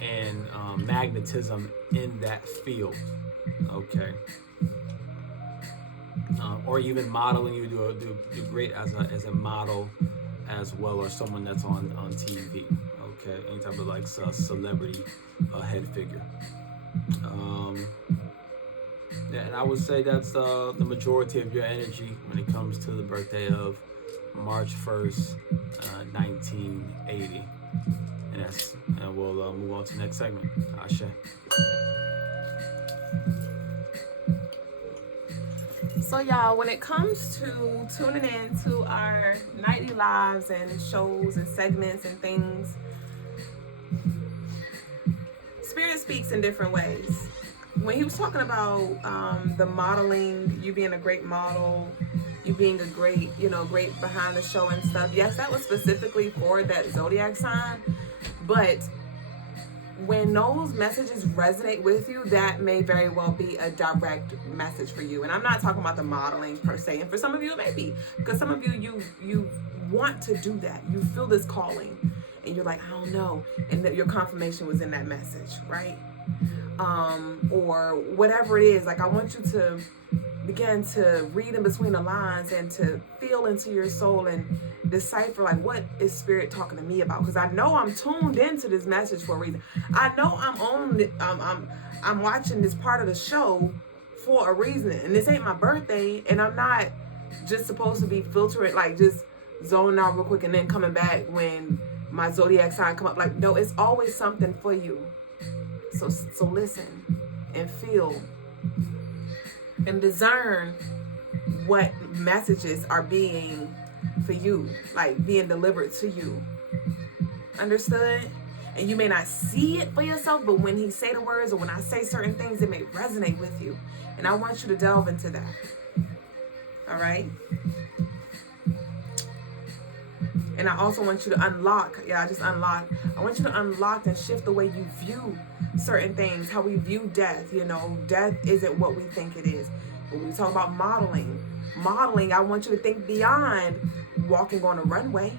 and magnetism in that field. Okay. Or even modeling, you do great as a model as well, or someone that's on TV. Okay, any type of like celebrity head figure. Yeah, and I would say that's the majority of your energy when it comes to the birthday of March 1st, 1980. And we'll move on to the next segment. Ashe. So y'all, when it comes to tuning in to our nightly lives and shows and segments and things, Spirit speaks in different ways. When he was talking about the modeling, you being a great model, you being a great behind the show and stuff, yes, that was specifically for that zodiac sign. But when those messages resonate with you, that may very well be a direct message for you. And I'm not talking about the modeling per se. And for some of you, it may be. Because some of you want to do that. You feel this calling. and you're like, I don't know, and that your confirmation was in that message, right? Or whatever it is. Like, I want you to begin to read in between the lines and to feel into your soul and decipher, like, what is spirit talking to me about? Because I know I'm tuned into this message for a reason. I know I'm watching this part of the show for a reason, and this ain't my birthday, and I'm not just supposed to be filtering, like just zoning out real quick and then coming back when my zodiac sign come up. Like, no, it's always something for you. So listen and feel and discern what messages are being for you, like being delivered to you. Understood? And you may not see it for yourself, but when he say the words or when I say certain things, it may resonate with you. And I want you to delve into that. All right? And I also want you to unlock. I want you to unlock and shift the way you view certain things, how we view death. Death isn't what we think it is. When we talk about modeling, I want you to think beyond walking on a runway.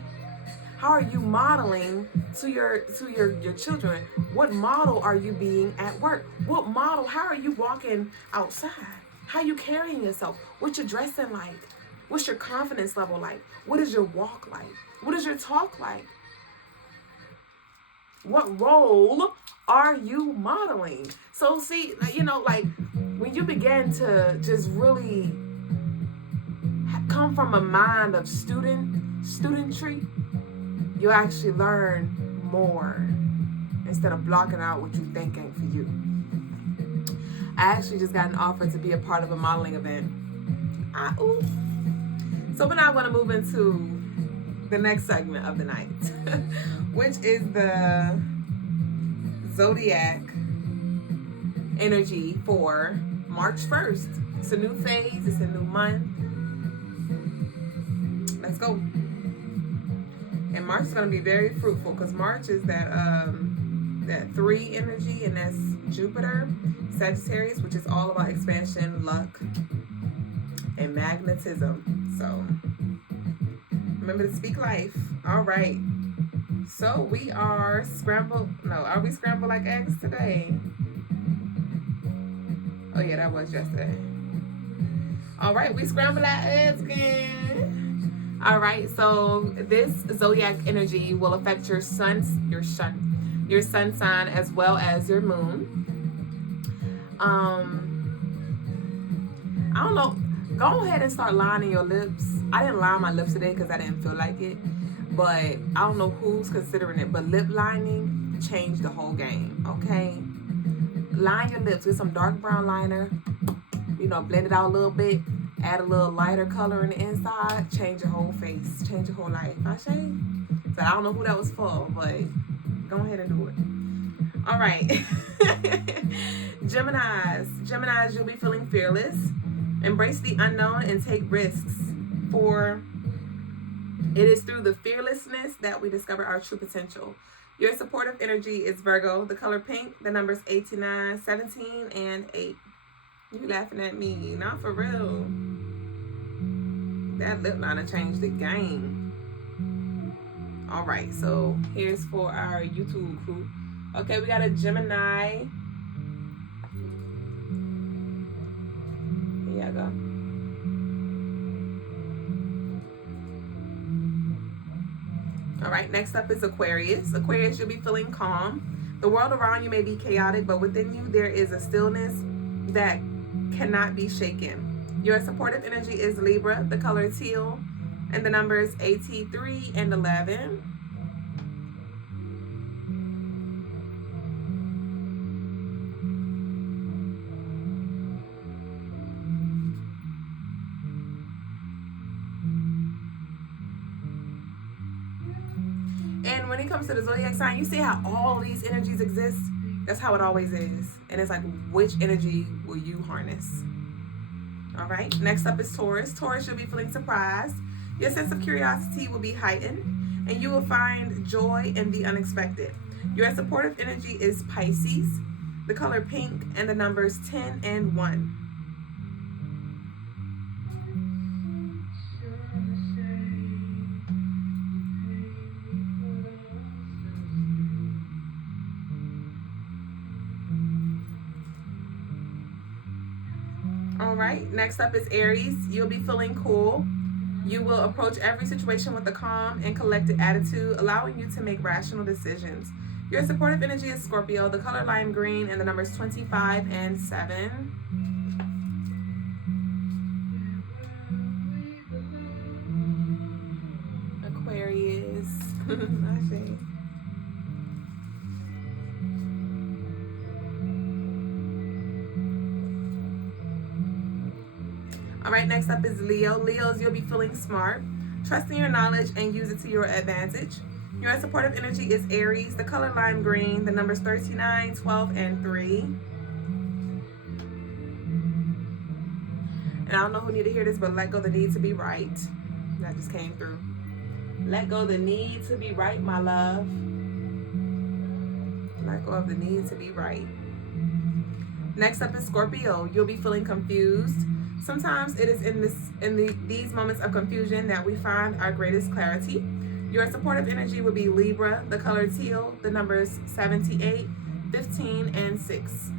How are you modeling to your children? What model are you being at work? What model? How are you walking outside? How are you carrying yourself? What's your dressing like? What's your confidence level like? What is your walk like? What is your talk like? What role are you modeling? So see, like when you begin to just really come from a mind of studentry, you actually learn more instead of blocking out what you think ain't for you. I actually just got an offer to be a part of a modeling event. So we're now going to move into the next segment of the night, which is the zodiac energy for March 1st. It's a new phase. It's a new month. Let's go. And March is going to be very fruitful because March is that 3 energy, and that's Jupiter, Sagittarius, which is all about expansion, luck, and magnetism. So remember to speak life. All right. So we are scrambled. No, are we scrambled like eggs today? Oh yeah, that was yesterday. All right, we scrambled our eggs again. All right, so this zodiac energy will affect your sun sign as well as your moon. I don't know. Go ahead and start lining your lips. I didn't line my lips today because I didn't feel like it. But I don't know who's considering it. But lip lining changed the whole game. Okay? Line your lips with some dark brown liner. Blend it out a little bit. Add a little lighter color in the inside. Change your whole face. Change your whole life. So I don't know who that was for. But go ahead and do it. All right. Geminis, you'll be feeling fearless. Embrace the unknown and take risks, for it is through the fearlessness that we discover our true potential. Your supportive energy is Virgo, the color pink, the numbers 89, 17, and 8. You laughing at me? Not for real. That lip liner changed the game. All right, so here's for our YouTube crew. Okay, we got a Gemini. Here you go. All right, next up is Aquarius. Aquarius, you'll be feeling calm. The world around you may be chaotic, but within you there is a stillness that cannot be shaken. Your supportive energy is Libra, the color teal, and the numbers 83 and 11. And when it comes to the zodiac sign, you see how all these energies exist? That's how it always is. And it's like, which energy will you harness? All right, next up is Taurus. Taurus, you'll be feeling surprised. Your sense of curiosity will be heightened, and you will find joy in the unexpected. Your supportive energy is Pisces, the color pink, and the numbers 10 and 1. right, next up is Aries. You'll be feeling cool. You will approach every situation with a calm and collected attitude, allowing you to make rational decisions. Your supportive energy is Scorpio, the color lime green, and the numbers 25 and 7. Aquarius. I see. All right, next up is Leo. Leos, you'll be feeling smart. Trust in your knowledge and use it to your advantage. Your supportive energy is Aries, the color lime green, the numbers 39, 12, and 3. And I don't know who need to hear this, but let go the need to be right. That just came through. Let go the need to be right, my love. Let go of the need to be right. Next up is Scorpio. You'll be feeling confused. Sometimes it is in these moments of confusion that we find our greatest clarity. Your supportive energy will be Libra, the color teal, the numbers 78, 15, and 6.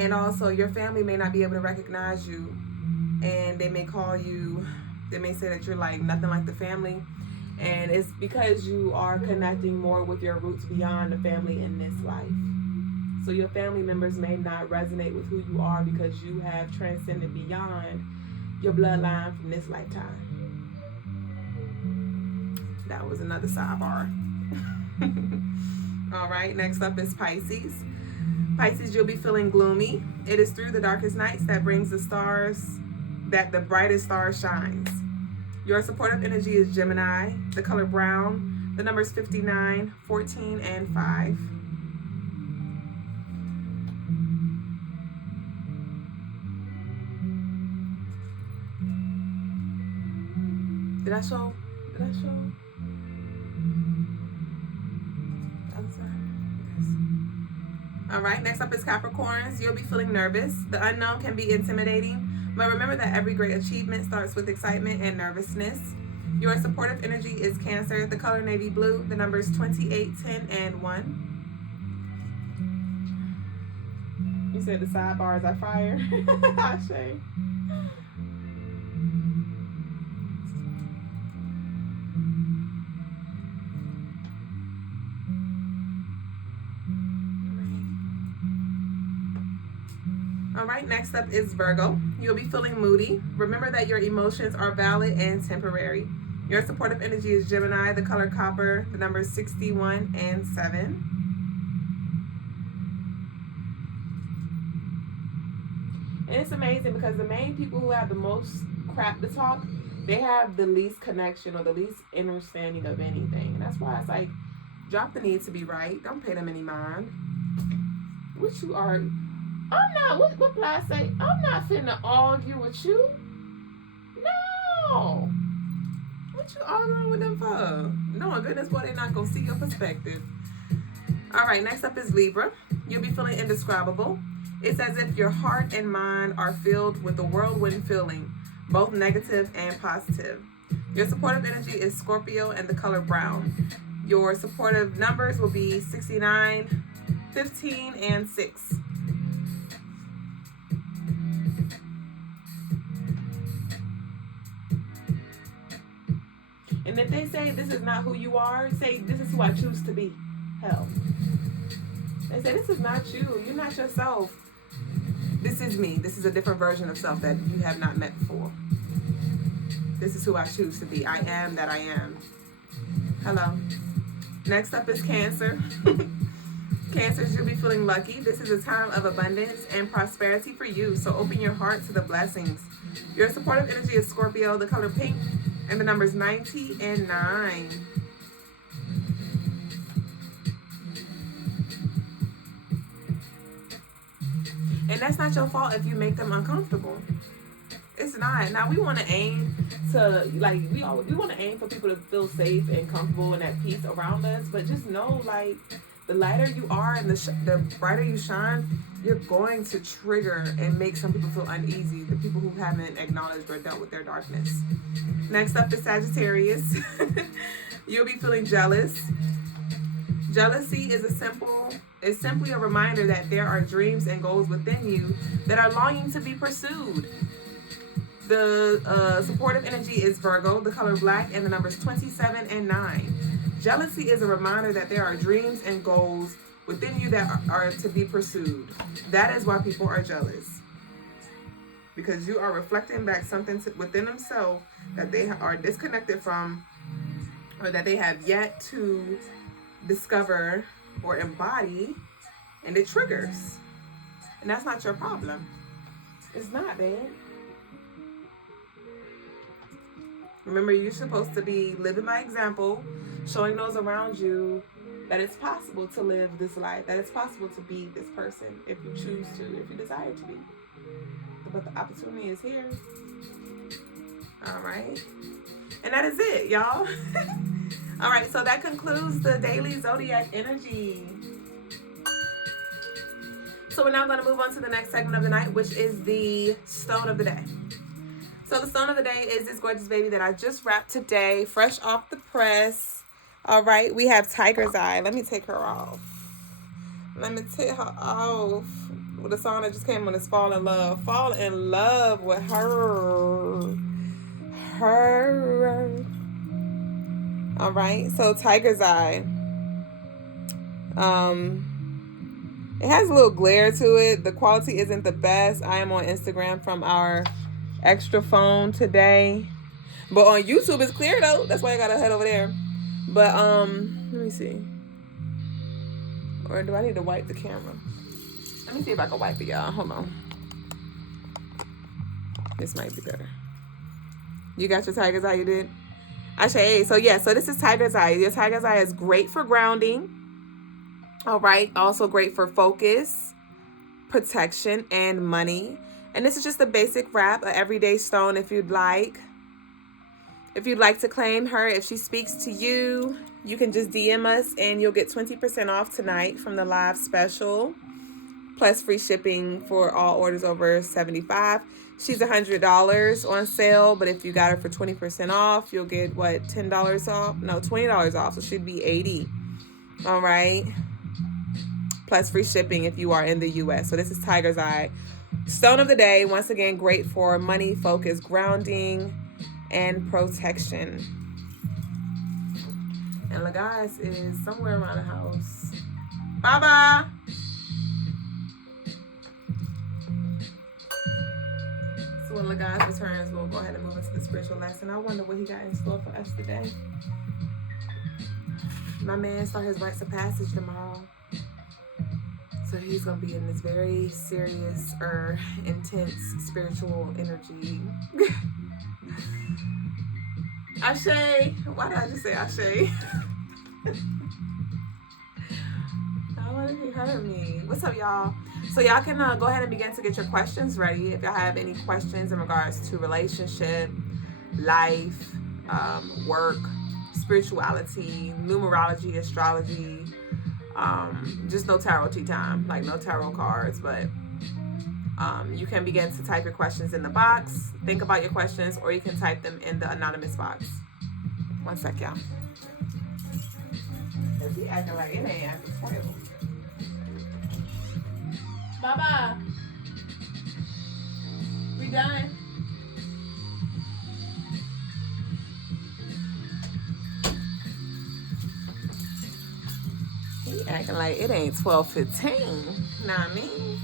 And also, your family may not be able to recognize you, and they may call you, they may say that you're like nothing like the family. And it's because you are connecting more with your roots beyond the family in this life. So your family members may not resonate with who you are because you have transcended beyond your bloodline from this lifetime. That was another sidebar. All right, next up is Pisces. Pisces, you'll be feeling gloomy. It is through the darkest nights that brings the stars, that the brightest star shines. Your supportive energy is Gemini, the color brown, the numbers 59, 14, and 5. Did I show? I'm sorry. Yes. All right, next up is Capricorns. You'll be feeling nervous. The unknown can be intimidating, but remember that every great achievement starts with excitement and nervousness. Your supportive energy is Cancer, the color navy blue, the numbers 28, 10, and 1. You said the sidebars are fire. Ashe. All right, next up is Virgo. You'll be feeling moody. Remember that your emotions are valid and temporary. Your supportive energy is Gemini, the color copper, the numbers 61 and 7. And it's amazing because the main people who have the most crap to talk, they have the least connection or the least understanding of anything. And that's why it's like, drop the need to be right. Don't pay them any mind. What you are... I'm not, what Ply say? I'm not finna argue with you. No. What you arguing with them for? No, goodness, boy, they're not gonna see your perspective. All right, next up is Libra. You'll be feeling indescribable. It's as if your heart and mind are filled with a whirlwind feeling, both negative and positive. Your supportive energy is Scorpio and the color brown. Your supportive numbers will be 69, 15, and 6. And if they say this is not who you are, say this is who I choose to be. Hell. They say this is not you. You're not yourself. This is me. This is a different version of self that you have not met before. This is who I choose to be. I am that I am. Hello. Next up is Cancer. Cancers, you'll be feeling lucky. This is a time of abundance and prosperity for you, so open your heart to the blessings. Your supportive energy is Scorpio, the color pink, and the numbers 90 and 9. And that's not your fault if you make them uncomfortable. It's not. Now we want to aim to, like, we want to aim for people to feel safe and comfortable and at peace around us, but just know, like, the lighter you are and the brighter you shine, you're going to trigger and make some people feel uneasy, the people who haven't acknowledged or dealt with their darkness. Next up is Sagittarius. You'll be feeling jealous. Jealousy is simply a reminder that there are dreams and goals within you that are longing to be pursued. The supportive energy is Virgo, the color black, and the numbers 27 and 9. Jealousy is a reminder that there are dreams and goals within you that are to be pursued. That is why people are jealous. Because you are reflecting back something within themselves that they are disconnected from, or that they have yet to discover or embody, and it triggers. And that's not your problem. It's not, man. Remember, you're supposed to be living by example, showing those around you that it's possible to live this life, that it's possible to be this person if you choose to, if you desire to be. But the opportunity is here. All right. And that is it, y'all. All right, so that concludes the daily zodiac energy. So we're now going to move on to the next segment of the night, which is the stone of the day. So the stone of the day is this gorgeous baby that I just wrapped today, fresh off the press. All right, we have Tiger's Eye. Let me take her off. Let me take her off. Well, the song that just came on is Fall in Love. Fall in love with her. All right, so Tiger's Eye. It has a little glare to it. The quality isn't the best. I am on Instagram from our extra phone today, but on YouTube it's clear though. That's why I gotta head over there. But let me see. Or do I need to wipe the camera? Let me see if I can wipe it, y'all. Hold on. This might be better. You got your Tiger's Eye, you did? Ashe. So yeah, so this is Tiger's Eye. Your Tiger's Eye is great for grounding. All right. Also great for focus, protection, and money. And this is just a basic wrap, an everyday stone if you'd like. If you'd like to claim her, if she speaks to you, you can just DM us and you'll get 20% off tonight from the live special. Plus free shipping for all orders over $75. She's $100 on sale, but if you got her for 20% off, you'll get what, $10 off? No, $20 off, so she'd be $80. All right. Plus free shipping if you are in the US. So this is Tiger's Eye. Stone of the day, once again, great for money, focus, grounding, and protection. And Logas is somewhere around the house. Bye-bye. So when Logas returns, we'll go ahead and move into the spiritual lesson. I wonder what he got in store for us today. My man starts his rites of passage tomorrow. So he's going to be in this very serious or intense spiritual energy. Ashe. Why did I just say Ashe? Why did he hurt me? What's up, y'all? So y'all can go ahead and begin to get your questions ready. If y'all have any questions in regards to relationship, life, work, spirituality, numerology, astrology, just no tarot tea time, like no tarot cards, but you can begin to type your questions in the box, think about your questions, or you can type them in the anonymous box. One sec, y'all. Is he acting like it ain't acting terrible? Bye-bye. We done? He acting like it ain't 12:15. Know what I mean?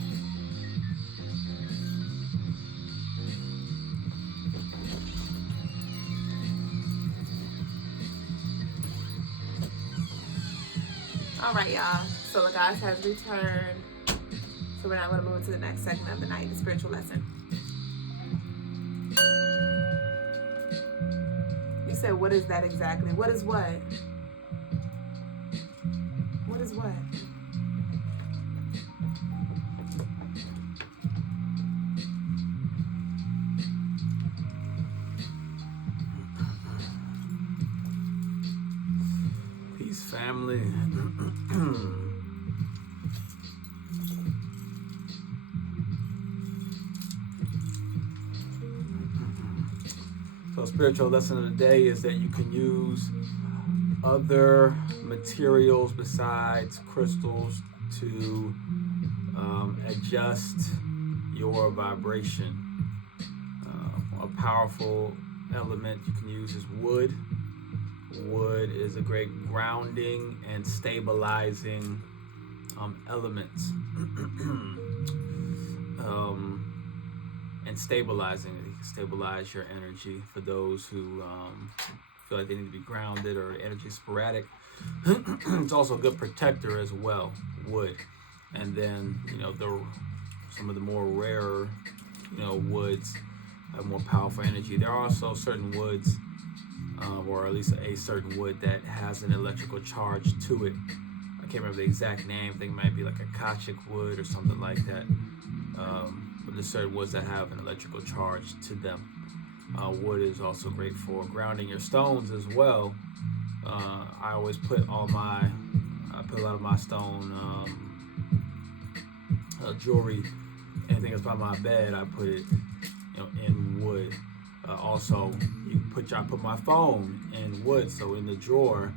All right, y'all. So Logas has returned. So we're now going to move to the next segment of the night, the spiritual lesson. You said, what is that exactly? What is what? What is what? Peace, family. So spiritual lesson of the day is that you can use other materials besides crystals to adjust your vibration. A powerful element you can use is wood. Wood is a great grounding and stabilizing element. And stabilizing, it can stabilize your energy for those who feel like they need to be grounded or energy sporadic. It's also a good protector as well, wood. And then, some of the more rarer, woods have more powerful energy. There are also certain woods, or at least a certain wood that has an electrical charge to it. I can't remember the exact name. I think it might be like a Akashic wood or something like that. But there's certain woods that have an electrical charge to them. Wood is also great for grounding your stones as well. I always put a lot of my stone jewelry, anything that's by my bed, I put it in wood. Also, I put my phone in wood, so in the drawer,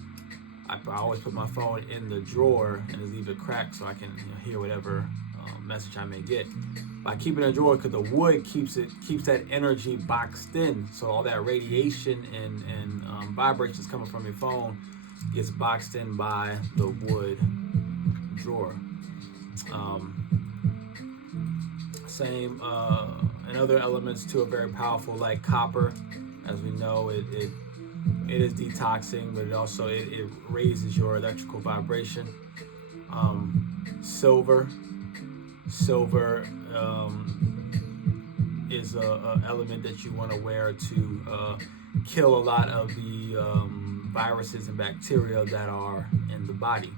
I always put my phone in the drawer and just leave it cracked so I can hear whatever message I may get. By keeping it in a drawer, because the wood keeps that energy boxed in, so all that radiation and vibrations coming from your phone gets boxed in by the wood drawer. Same and other elements too are very powerful, like copper. As we know, it is detoxing, but it raises your electrical vibration. Silver is a element that you want to wear to kill a lot of the viruses and bacteria that are in the body.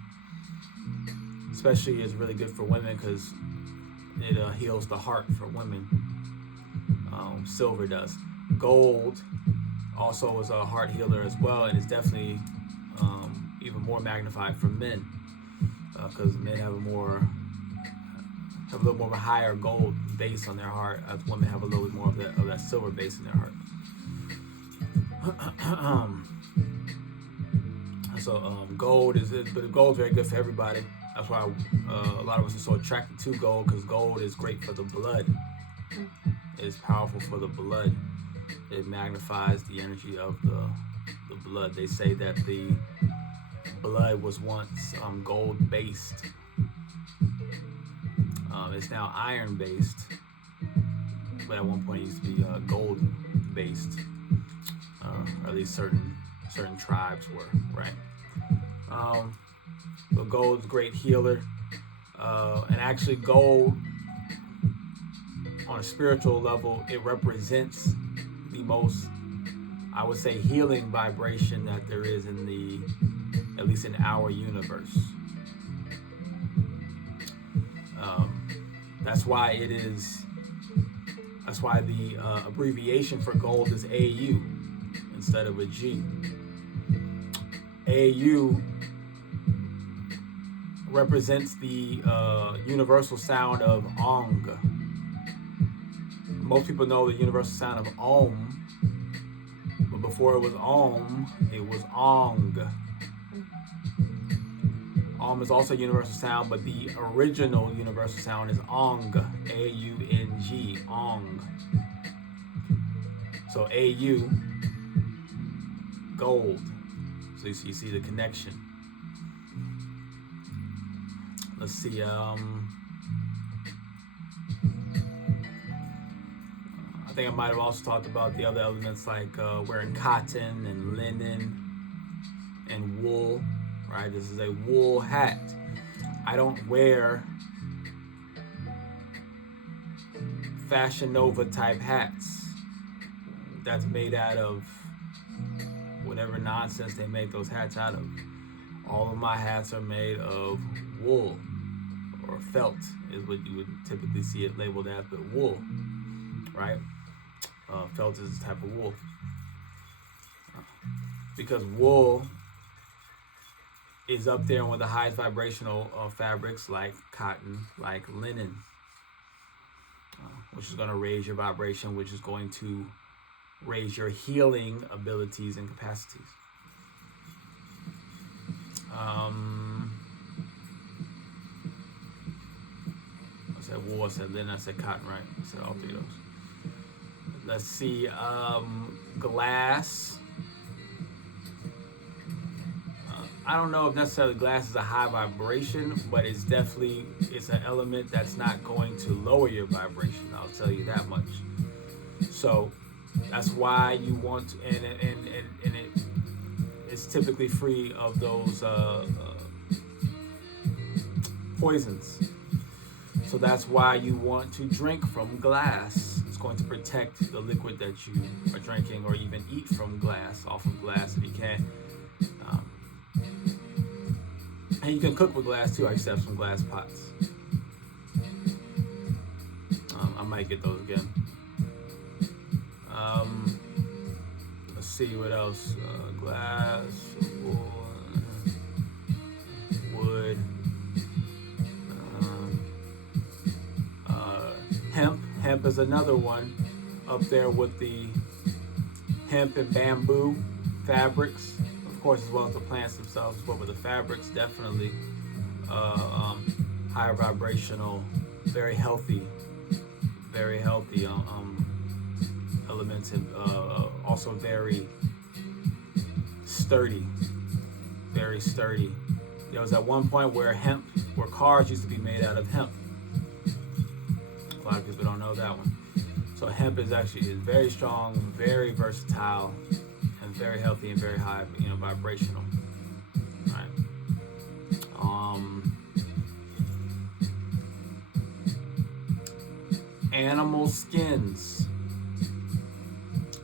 Especially is really good for women because it heals the heart for women. Silver does. Gold also is a heart healer as well, and it's definitely even more magnified for men because men have a little more of a higher gold base on their heart, as women have a little bit more of that silver base in their heart. Gold is very good for everybody. That's why a lot of us are so attracted to gold, because gold is great for the blood. It is powerful for the blood. It magnifies the energy of the blood. They say that the blood was once gold based. It's now iron based, but at one point it used to be gold based, or at least certain tribes were, right? But gold's a great healer, and actually gold on a spiritual level, it represents the most, I would say, healing vibration that there is at least in our universe. That's why the abbreviation for gold is AU instead of a G. AU represents the universal sound of Ong. Most people know the universal sound of Om, but before it was Om, it was Ong. Om is also a universal sound, but the original universal sound is Ong, A-U-N-G, Ong. So A-U, gold. So you see the connection. Let's see, I think I might have also talked about the other elements like wearing cotton and linen and wool. Right, this is a wool hat. I don't wear Fashion Nova type hats that's made out of whatever nonsense they make those hats out of. All of my hats are made of wool, or felt is what you would typically see it labeled as, but wool, right? Felt is a type of wool. Because wool is up there with the highest vibrational fabrics like cotton, like linen, which is going to raise your vibration, which is going to raise your healing abilities and capacities. I said wool, I said linen, I said cotton, right? I said all three of those. Let's see, glass. I don't know if necessarily glass is a high vibration, but it's an element that's not going to lower your vibration. I'll tell you that much. So that's why you want to, and it's typically free of those poisons. So that's why you want to drink from glass. It's going to protect the liquid that you are drinking, or even eat from glass, off of glass if you can. And you can cook with glass too. I used to have some glass pots. I might get those again. Let's see what else. Glass, wood, hemp. Hemp is another one up there with the hemp and bamboo fabrics. Of course, as well as the plants themselves, but with the fabrics, definitely higher vibrational, very healthy elements, and also very sturdy. There was at one point where cars used to be made out of hemp. A lot of people don't know that one. So hemp is very strong, very versatile, and very healthy and very high, vibrational. Right. Animal skins,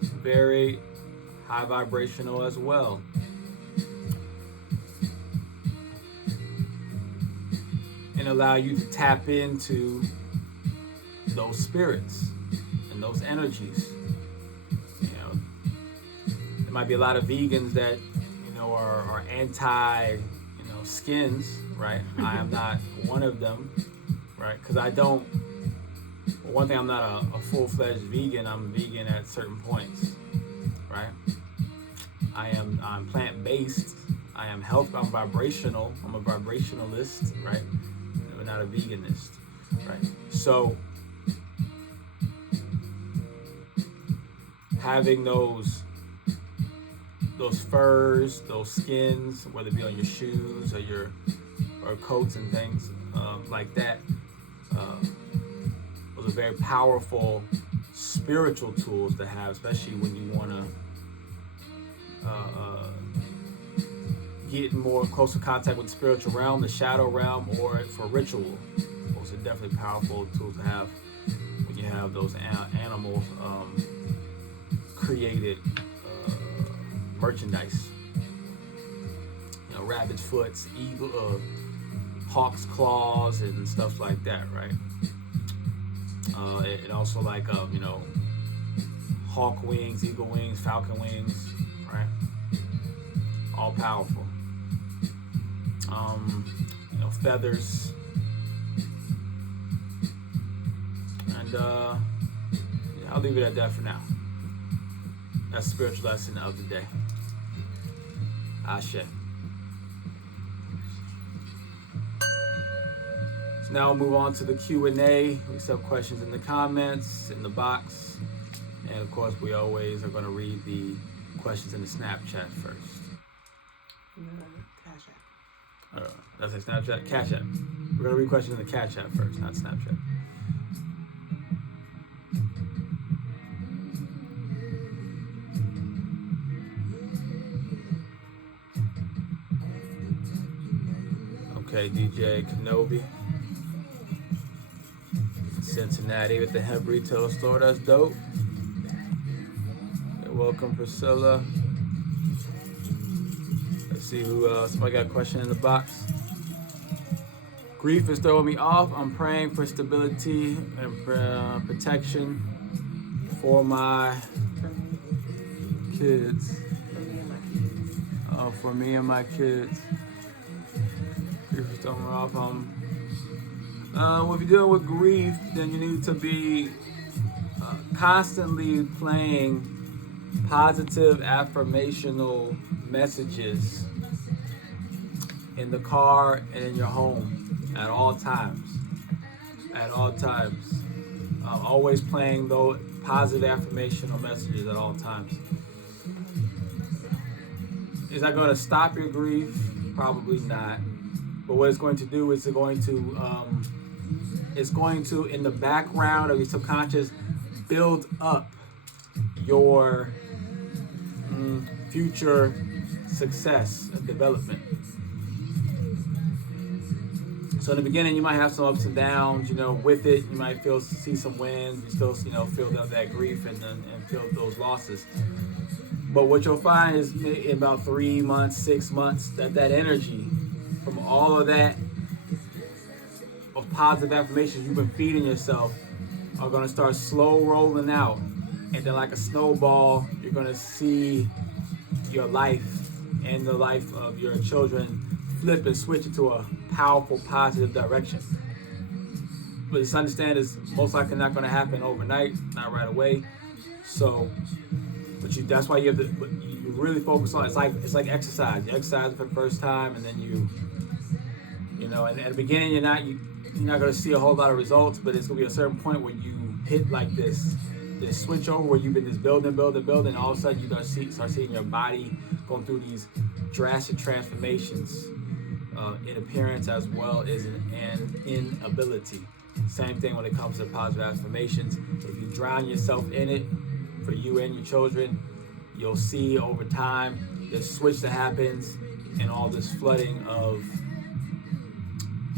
very high vibrational as well. And allow you to tap into those spirits and those energies. There might be a lot of vegans that are anti skins, right? I am not one of them, right? Because one thing, I'm not a full-fledged vegan. I'm vegan at certain points, right? I'm plant-based. I'm vibrational. I'm a vibrationalist, right? But not a veganist, right? So having those furs, those skins, whether it be on your shoes or coats and things like that, those are very powerful spiritual tools to have, especially when you want to get in more closer contact with the spiritual realm, the shadow realm, or for ritual. Those are definitely powerful tools to have when you have those animals created merchandise. Rabbit's foots, eagle, hawk's claws, and stuff like that, right? And also like hawk wings, eagle wings, falcon wings, right? All powerful. Feathers, and I'll leave it at that for now. That's the spiritual lesson of the day. Ashe. So now we'll move on to the Q&A. We accept questions in the comments, in the box. And of course, we always are going to read the questions in the Snapchat first. Cash App. That's a Snapchat? Cash App. We're going to read questions in the Cash App first, not Snapchat. Okay, DJ Kenobi. Cincinnati with the hemp retail store. That's dope. You're welcome, Priscilla. Let's see who else. Somebody got a question in the box. Grief is throwing me off. I'm praying for stability and protection for my kids. Oh, for me and my kids. Grief is throwing me off. If you're dealing with grief, then you need to be constantly playing positive affirmational messages in the car and in your home at all times. At all times. Always playing those positive affirmational messages at all times. Is that going to stop your grief? Probably not. But what it's going to do is it's going to, in the background of your subconscious, build up your future success and development. So in the beginning, you might have some ups and downs, with it. You might see some wins. You still, feel that grief and feel those losses. But what you'll find is in about 3 months, 6 months, that energy from all of that of positive affirmations you've been feeding yourself are going to start slow rolling out. And then like a snowball, you're going to see your life and the life of your children flip and switch into a powerful, positive direction. But just understand it's most likely not going to happen overnight, not right away. So, that's why you have to. You really focus on. It's like exercise. You exercise for the first time, and then and at the beginning you're not going to see a whole lot of results. But it's going to be a certain point where you hit like this switch over where you've been just building, and all of a sudden you start seeing your body going through these drastic transformations in appearance as well as in ability. Same thing when it comes to positive affirmations. If you drown yourself in it for you and your children, you'll see over time this switch that happens and all this flooding of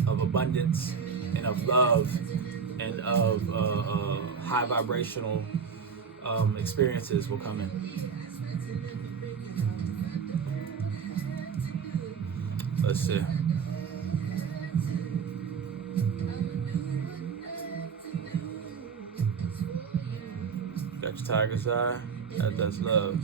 abundance and of love and of high vibrational experiences will come in. Let's see. Got your tiger's eye. That's love.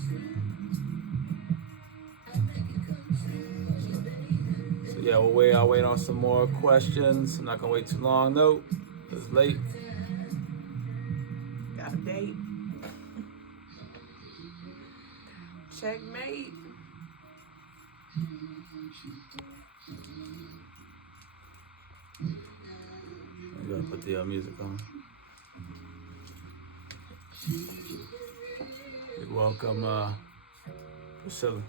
So yeah, I'll wait on some more questions. I'm not gonna wait too long though. It's late. Got a date. Checkmate. I'm gonna put the music on. You're welcome, Priscilla.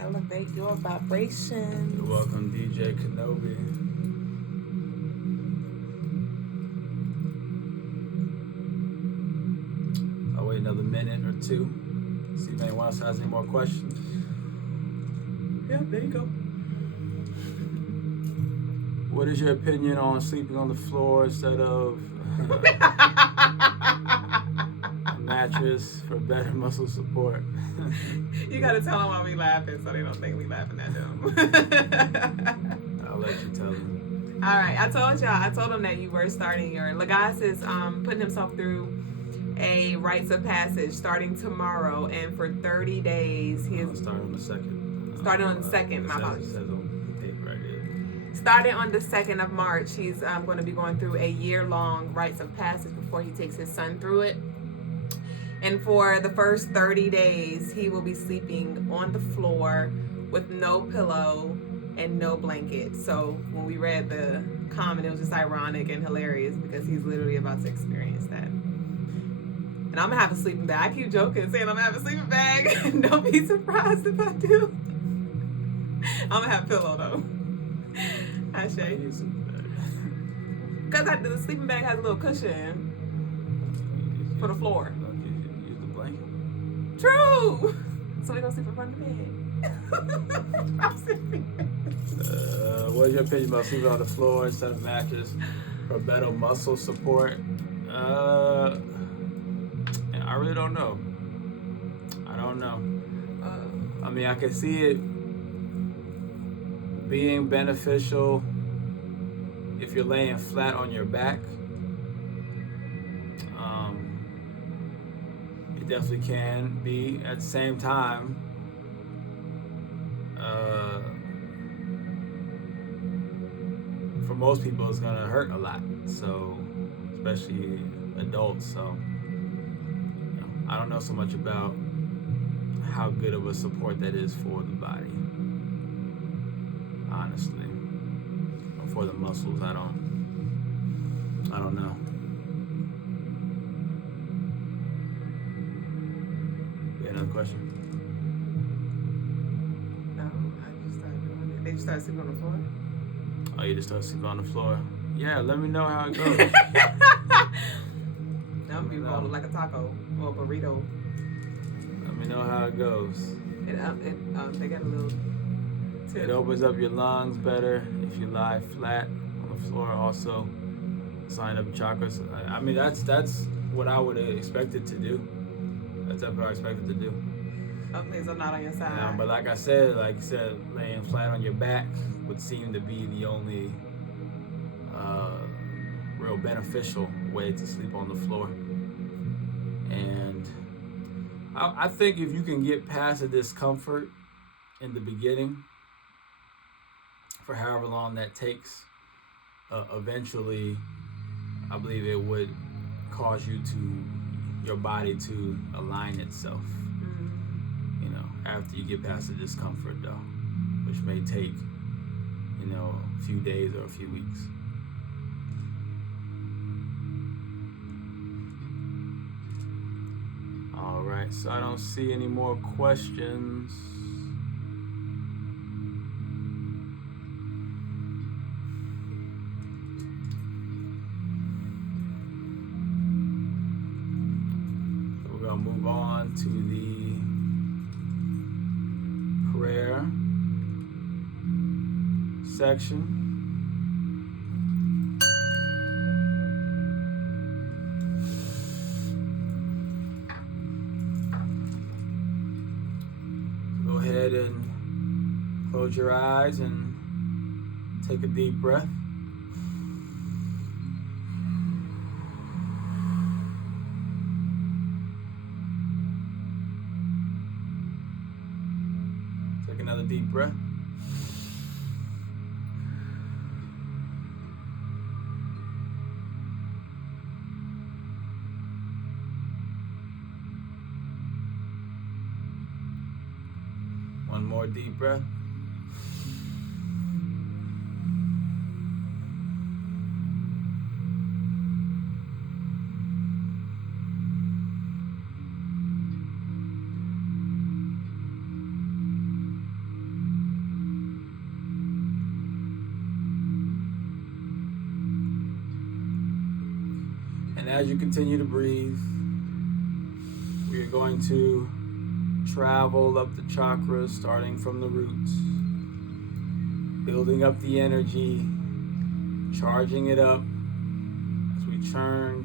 Elevate your vibration. You're welcome, DJ Kenobi. I'll wait another minute or two. See if anyone else has any more questions. Yeah, there you go. What is your opinion on sleeping on the floor instead of a mattress for better muscle support? You gotta tell them why we laughing so they don't think we laughing at them. I'll let you tell them. All right, I told them that you were starting your Logas is putting himself through a rites of passage starting tomorrow, and for 30 days he is starting on the 2nd. Starting on the 2nd, my apologies. It says on paper right here. Starting on the 2nd of March, he's going to be going through a year-long rites of passage before he takes his son through it. And for the first 30 days, he will be sleeping on the floor with no pillow and no blanket. So when we read the comment, it was just ironic and hilarious because he's literally about to experience that. And I'm going to have a sleeping bag. I keep joking, saying I'm going to have a sleeping bag. Don't be surprised if I do. I'm going to have a pillow, though. I say. Because the sleeping bag has a little cushion for the floor. True. So we don't sleep in front of the bed. What is your opinion about sleeping on the floor instead of mattress for better muscle support? I really don't know. I don't know. I mean, I can see it being beneficial if you're laying flat on your back, it definitely can be. At the same time, for most people, it's gonna hurt a lot. So, especially adults. So, I don't know so much about how good of a support that is for the body. Honestly, or for the muscles, I don't know. You got another question? No, I just started doing it. They just started sleeping on the floor. Oh, you just started sleeping on the floor? Yeah, let me know how it goes. I'll be rolling like a taco or a burrito. Let me know how it goes. They got a little tip. It opens up your lungs better if you lie flat on the floor. Also, sign up chakras. I mean, that's what I would expect it to do. That's what I expect it to do. Okay, so not on your side. But like you said, laying flat on your back would seem to be the only real beneficial way to sleep on the floor. And I think if you can get past the discomfort in the beginning, for however long that takes, eventually, I believe it would cause your body to align itself. After you get past the discomfort, though, which may take, a few days or a few weeks. All right, so I don't see any more questions. So we're gonna move on to the prayer section. Go ahead and close your eyes and take a deep breath. Take another deep breath. One more deep breath. And as you continue to breathe, we are going to travel up the chakras, starting from the roots, building up the energy, charging it up as we churn,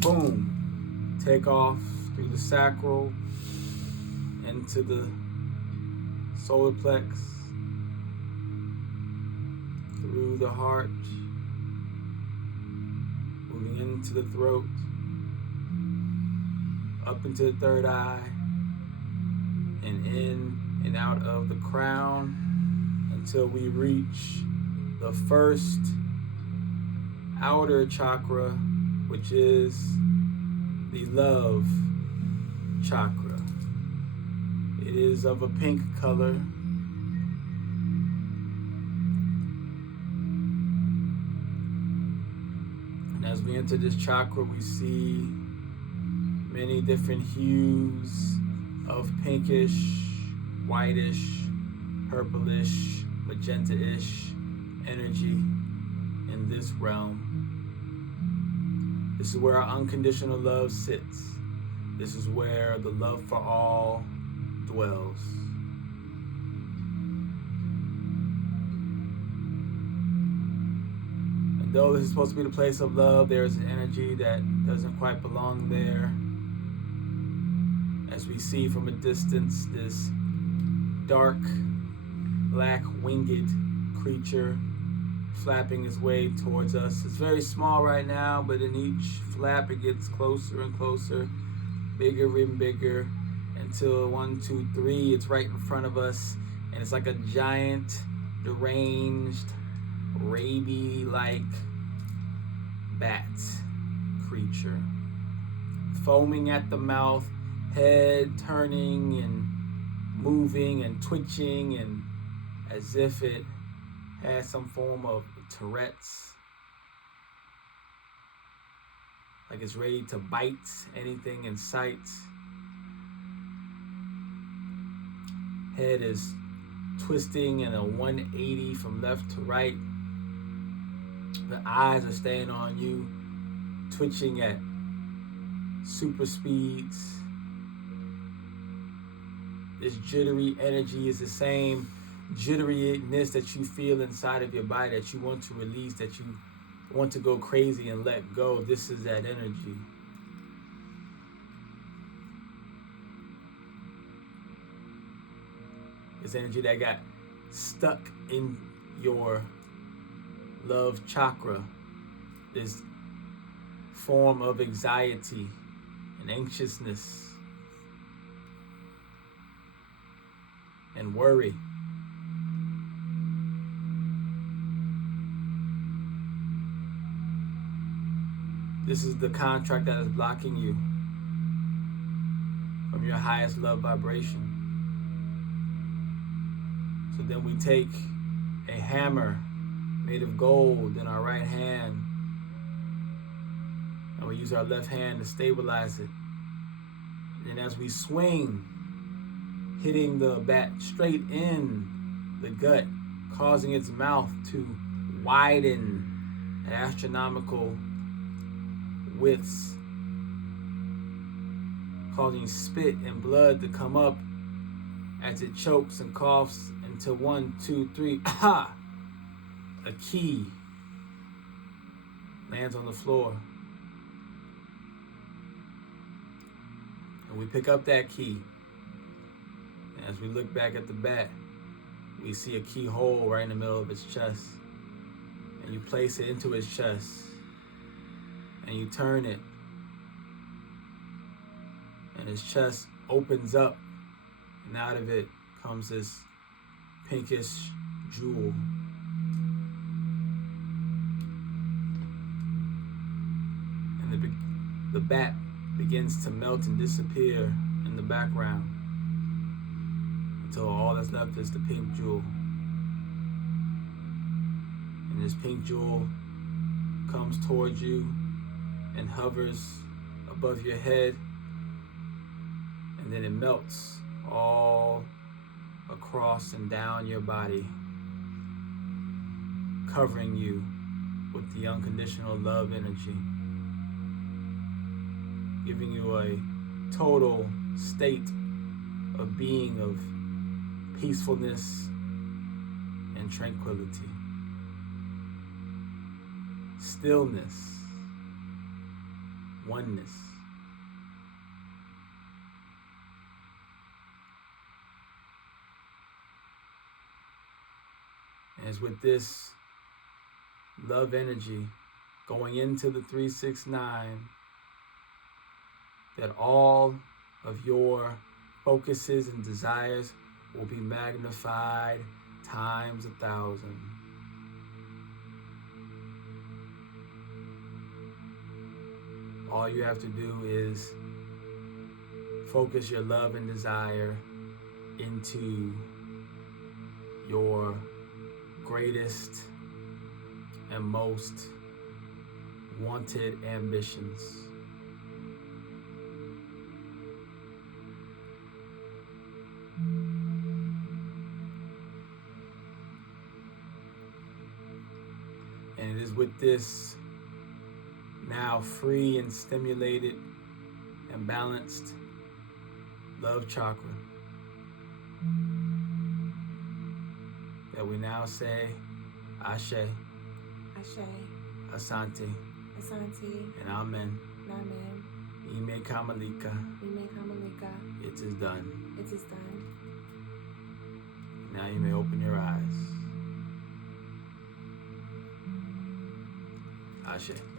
boom, take off through the sacral, into the solar plex, through the heart, moving into the throat, up into the third eye, and in and out of the crown until we reach the first outer chakra, which is the love chakra. It is of a pink color. And as we enter this chakra, we see many different hues of pinkish, whitish, purplish, magenta-ish energy in this realm. This is where our unconditional love sits. This is where the love for all dwells. And though this is supposed to be the place of love, there is an energy that doesn't quite belong there. As we see from a distance, this dark, black winged creature flapping its way towards us. It's very small right now, but in each flap it gets closer and closer, bigger and bigger, until 1, 2, 3, it's right in front of us, and it's like a giant, deranged, rabies-like bat creature, foaming at the mouth, head turning and moving and twitching, and as if it has some form of Tourette's, like it's ready to bite anything in sight. Head is twisting in a 180 from left to right. The eyes are staying on you, twitching at super speeds. This jittery energy is the same jitteriness that you feel inside of your body, that you want to release, that you want to go crazy and let go. This is that energy. This energy that got stuck in your love chakra, this form of anxiety and anxiousness and worry. This is the contract that is blocking you from your highest love vibration. So then we take a hammer made of gold in our right hand, and we use our left hand to stabilize it. And as we swing, hitting the bat straight in the gut, causing its mouth to widen at astronomical widths, causing spit and blood to come up as it chokes and coughs until 1, 2, 3, aha! A key lands on the floor. And we pick up that key. And as we look back at the bat, we see a keyhole right in the middle of its chest. And you place it into its chest. And you turn it. And his chest opens up. And out of it comes this pinkish jewel. And the bat begins to melt and disappear in the background until all that's left is the pink jewel. And this pink jewel comes towards you and hovers above your head, and then it melts all across and down your body, covering you with the unconditional love energy, giving you a total state of being of peacefulness and tranquility, stillness, oneness. And it's with this love energy going into the 369 that all of your focuses and desires will be magnified times 1,000. All you have to do is focus your love and desire into your greatest and most wanted ambitions. And it is with this now free and stimulated and balanced love chakra that we now say Ashe, Ashe, Asante, Asante, and Amen. Amen. Ime Kamalika. Ime Kamalika. It is done. It is done. Now you may open your eyes. Ashe.